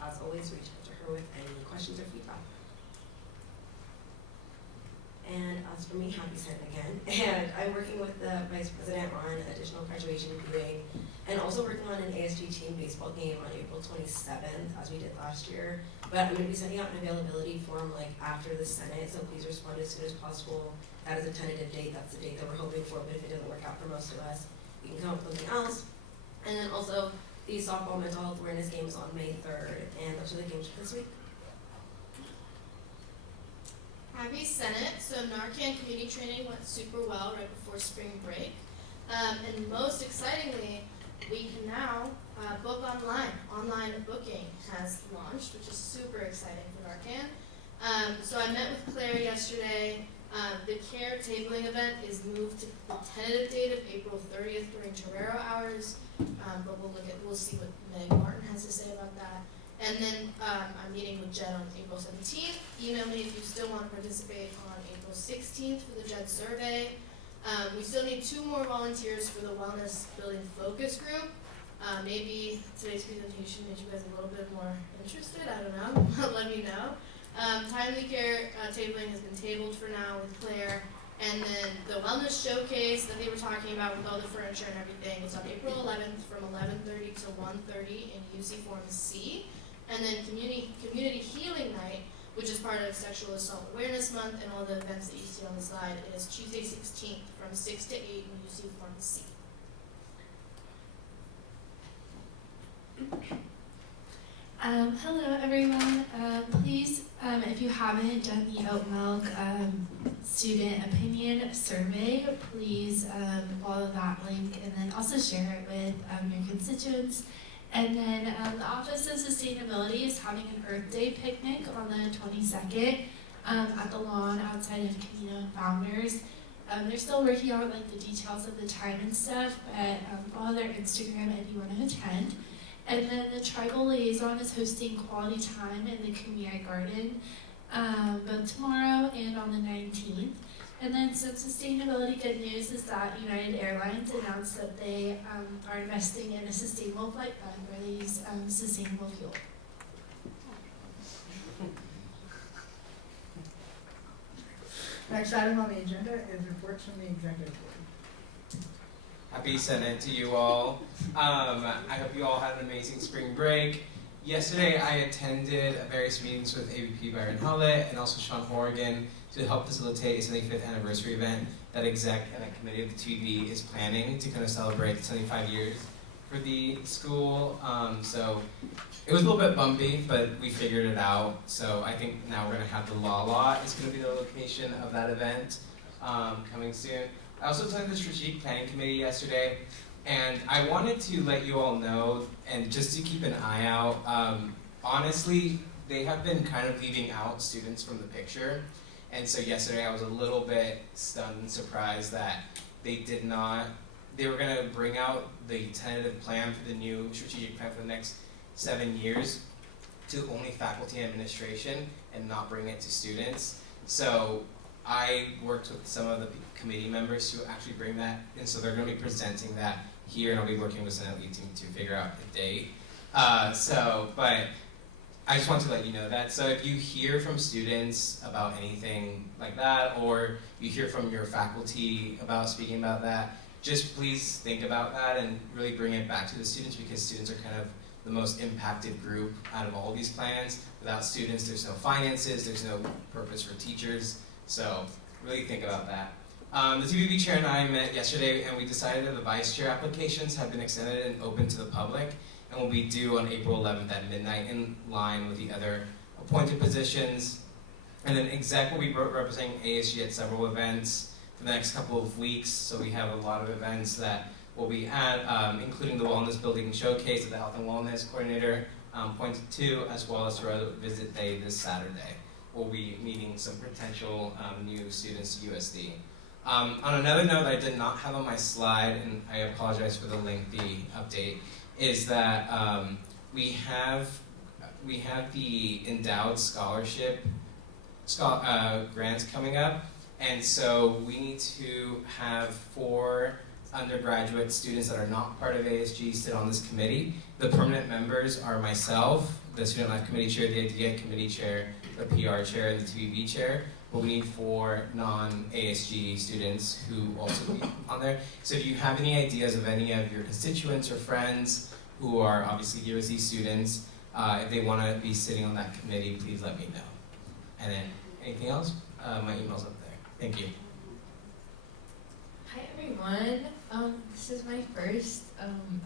as always, reach out to her with any questions or feedback. And as for me, happy Senate again. And I'm working with the Vice President on additional graduation computing and also working on an ASG team baseball game on April 27th, as we did last year. But I'm going to be sending out an availability form like after the Senate, so please respond as soon as possible. That is a tentative date, that's the date that we're hoping for, but if it doesn't work out for most of us, we can come up with something else. And then also, the softball mental health awareness game is on May 3rd, and those are the games for this week. Happy Senate. So Narcan community training went super well right before spring break. And most excitingly, we can now book online. Online booking has launched, which is super exciting for Narcan. So I met with Claire yesterday. The CARE tabling event is moved to the tentative date of April 30th during Torero hours. But we'll see what Meg Martin has to say about that. And then I'm meeting with Jed on April 17th. Email me if you still want to participate on April 16th for the Jed survey. We still need 2 more volunteers for the Wellness Building Focus Group. Maybe today's presentation made you guys a little bit more interested. I don't know. Let me know. Timely care tabling has been tabled for now with Claire. And then the wellness showcase that they were talking about with all the furniture and everything is on April 11th from 11:30 to 1:30 in UC Form C. And then community healing night, which is part of Sexual Assault Awareness Month and all the events that you see on the slide, is Tuesday 16th from 6 to 8 in UC Form C. Hello everyone. Please, if you haven't done the oat milk student opinion survey, please follow that link and then also share it with your constituents. And then the Office of Sustainability is having an Earth Day picnic on the 22nd at the lawn outside of Camino and Founders. They're still working out like the details of the time and stuff, but follow their Instagram if you want to attend. And then the Tribal Liaison is hosting Quality Time in the Kumeyaay Garden both tomorrow and on the 19th. And then some sustainability good news is that United Airlines announced that they are investing in a sustainable flight fund where they use sustainable fuel. Next item on the agenda is reports from the executive board. Happy Senate to you all. I hope you all had an amazing spring break. Yesterday I attended various meetings with AVP Byron Hollett and also Sean Horrigan to help facilitate a 75th anniversary event that exec and a committee of the TV is planning to kind of celebrate 75 years for the school. So it was a little bit bumpy, but we figured it out. So I think now we're going to have the La La is going to be the location of that event coming soon. I also attended the Strategic Planning Committee yesterday, and I wanted to let you all know, and just to keep an eye out, honestly, they have been kind of leaving out students from the picture. And so yesterday I was a little bit stunned and surprised that they were going to bring out the tentative plan for the new strategic plan for the next 7 years to only faculty and administration and not bring it to students. So I worked with some of the committee members to actually bring that, and so they're going to be presenting that here, and I'll be working with Senate lead team to figure out the date. But I just want to let you know that. So if you hear from students about anything like that, or you hear from your faculty about speaking about that, just please think about that and really bring it back to the students, because students are kind of the most impacted group out of all these plans. Without students, there's no finances, there's no purpose for teachers, so really think about that. The TBB chair and I met yesterday, and we decided that the vice chair applications have been extended and open to the public, and will be due on April 11th at midnight, in line with the other appointed positions. And then exec will be representing ASG at several events for the next couple of weeks, so we have a lot of events that will be at, including the Wellness Building Showcase that the Health and Wellness Coordinator pointed to, as well as our visit day this Saturday. We'll be meeting some potential new students to USD. On another note I did not have on my slide, and I apologize for the lengthy update, is that we have the endowed scholarship grants coming up, and so we need to have 4 undergraduate students that are not part of ASG sit on this committee. The permanent members are myself, the Student Life Committee Chair, the IDEA Committee Chair, the PR Chair, and the TBB Chair. But we need 4 non-ASG students who also be on there. So if you have any ideas of any of your constituents or friends who are obviously USC students, if they want to be sitting on that committee, please let me know. And then anything else? My email's up there. Thank you. Hi everyone. This is my first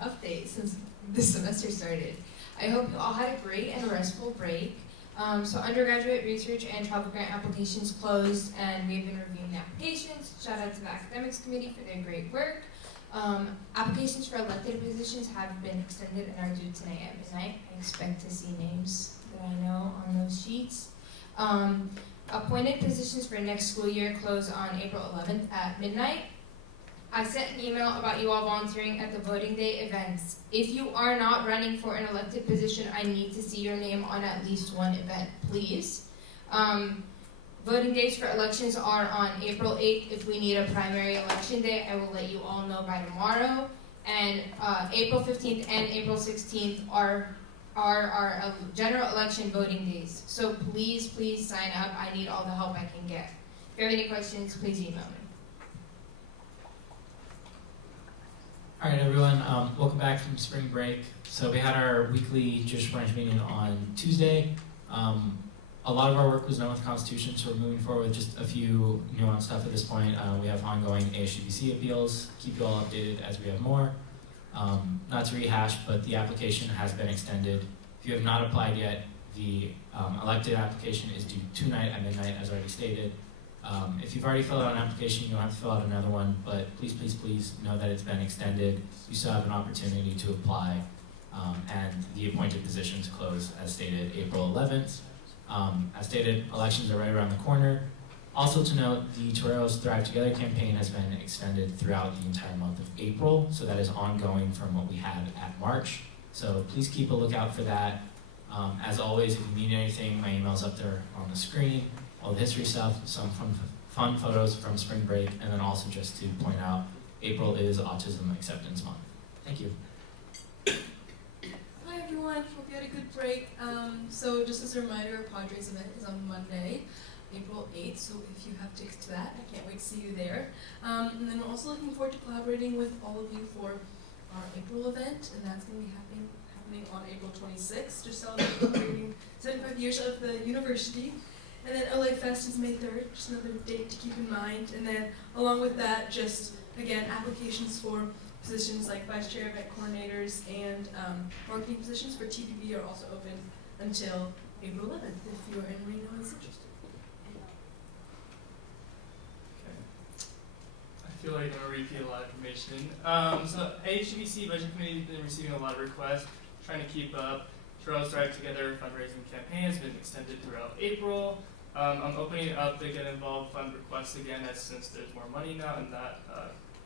update since this semester started. I hope you all had a great and restful break. So undergraduate research and travel grant applications closed, and we've been reviewing the applications. Shout out to the academics committee for their great work. Applications for elected positions have been extended and are due tonight at midnight. I expect to see names that I know on those sheets. Appointed positions for next school year close on April 11th at midnight. I sent an email about you all volunteering at the voting day events. If you are not running for an elected position, I need to see your name on at least one event, please. Voting dates for elections are on April 8th. If we need a primary election day, I will let you all know by tomorrow. And April 15th and April 16th are our general election voting days. So please sign up. I need all the help I can get. If you have any questions, please email me. All right, everyone, welcome back from spring break. So we had our weekly Jewish branch meeting on Tuesday. A lot of our work was done with the Constitution, so we're moving forward with just a few nuanced stuff at this point. We have ongoing ASGBC appeals. Keep you all updated as we have more. Not to rehash, but the application has been extended. If you have not applied yet, the elected application is due tonight at midnight, as already stated. If you've already filled out an application, you don't have to fill out another one, but please know that it's been extended. You still have an opportunity to apply, and the appointed positions close, as stated, April 11th. As stated, elections are right around the corner. Also to note, the Toreros Thrive Together campaign has been extended throughout the entire month of April, so that is ongoing from what we had at March. So please keep a lookout for that. As always, if you need anything, my email's up there on the screen. All the history stuff, some fun photos from spring break, and then also just to point out, April is Autism Acceptance Month. Thank you. Hi everyone, hope you had a good break. So just as a reminder, our Padres event is on Monday, April 8th, so if you have tickets to that, I can't wait to see you there. And then we're also looking forward to collaborating with all of you for our April event, and that's going to be happening on April 26th, just celebrating 75 years of the university. And then LA Fest is May 3rd, just another date to keep in mind. And then along with that, just again, applications for positions like vice chair, event coordinators, and marketing positions for TBB are also open until April 11th if you are in Reno and is interested. I feel like I'm going to repeat a lot of information. So AHGBC Budget Committee has been receiving a lot of requests, trying to keep up. Toreros Thrive Together fundraising campaign has been extended throughout April. I'm opening it up to get involved fund requests again, as since there's more money now in that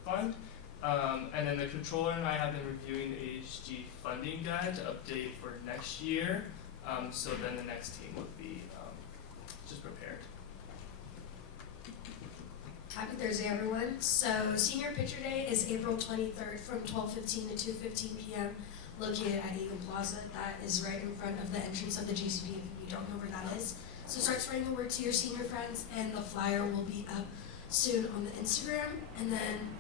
fund. And then the controller and I have been reviewing the AHG funding guide to update for next year. So then the next team would be just prepared. Happy Thursday, everyone. So, Senior Picture Day is April 23rd from 12:15 to 2:15 p.m. located at Egan Plaza. That is right in front of the entrance of the GCP if you don't know where that is. So start spreading the word to your senior friends, and the flyer will be up soon on the Instagram. And then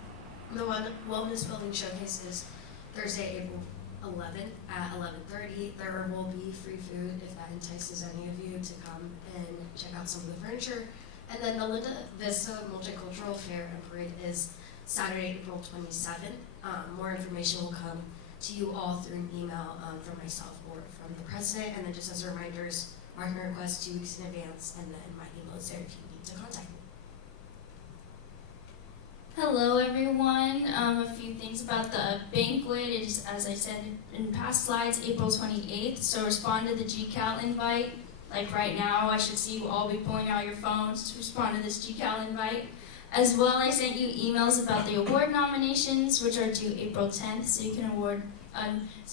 the Wellness Building Showcase is Thursday, April 11th at 11:30. There will be free food if that entices any of you to come and check out some of the furniture. And then the Linda Vista Multicultural Fair and Parade is Saturday, April 27th. More information will come to you all through an email from myself or from the president. And then just as reminders, mark my request 2 weeks in advance, and then my email is there if you need to contact me. Hello, everyone. A few things about the banquet. It is, as I said in past slides, April 28th. So respond to the GCal invite. Like right now, I should see you all be pulling out your phones to respond to this GCal invite. As well, I sent you emails about the award nominations, which are due April 10th. So you can award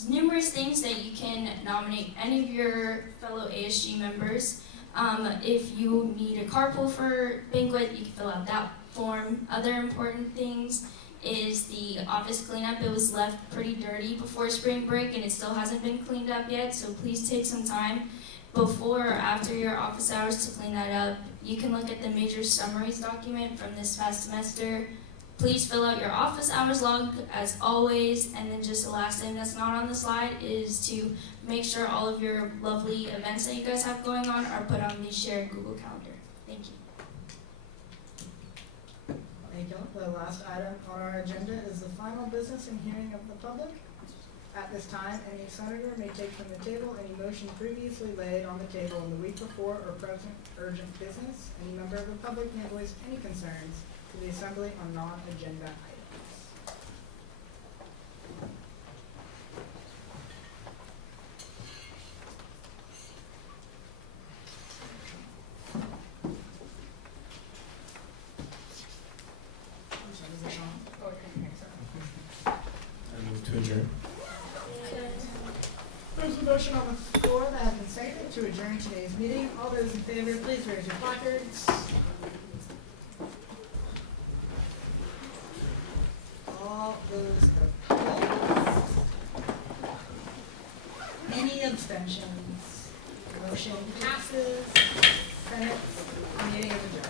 numerous things that you can nominate any of your fellow ASG members. If you need a carpool for banquet, you can fill out that form. Other important things is the office cleanup. It was left pretty dirty before spring break and it still hasn't been cleaned up yet, so please take some time before or after your office hours to clean that up. You can look at the major summaries document from this past semester. Please fill out your office hours log as always, and then just the last thing that's not on the slide is to make sure all of your lovely events that you guys have going on are put on the shared Google Calendar. Thank you. Thank you. The last item on our agenda is the final business and hearing of the public. At this time, any senator may take from the table any motion previously laid on the table in the week before or present urgent business. Any member of the public may voice any concerns to the assembly on non-agenda items. I move to adjourn. There's a motion on the floor that has been seconded to adjourn today's meeting. All those in favor, please raise your placards. All those opposed? Any abstentions? Motion passes. Senate meeting is adjourned.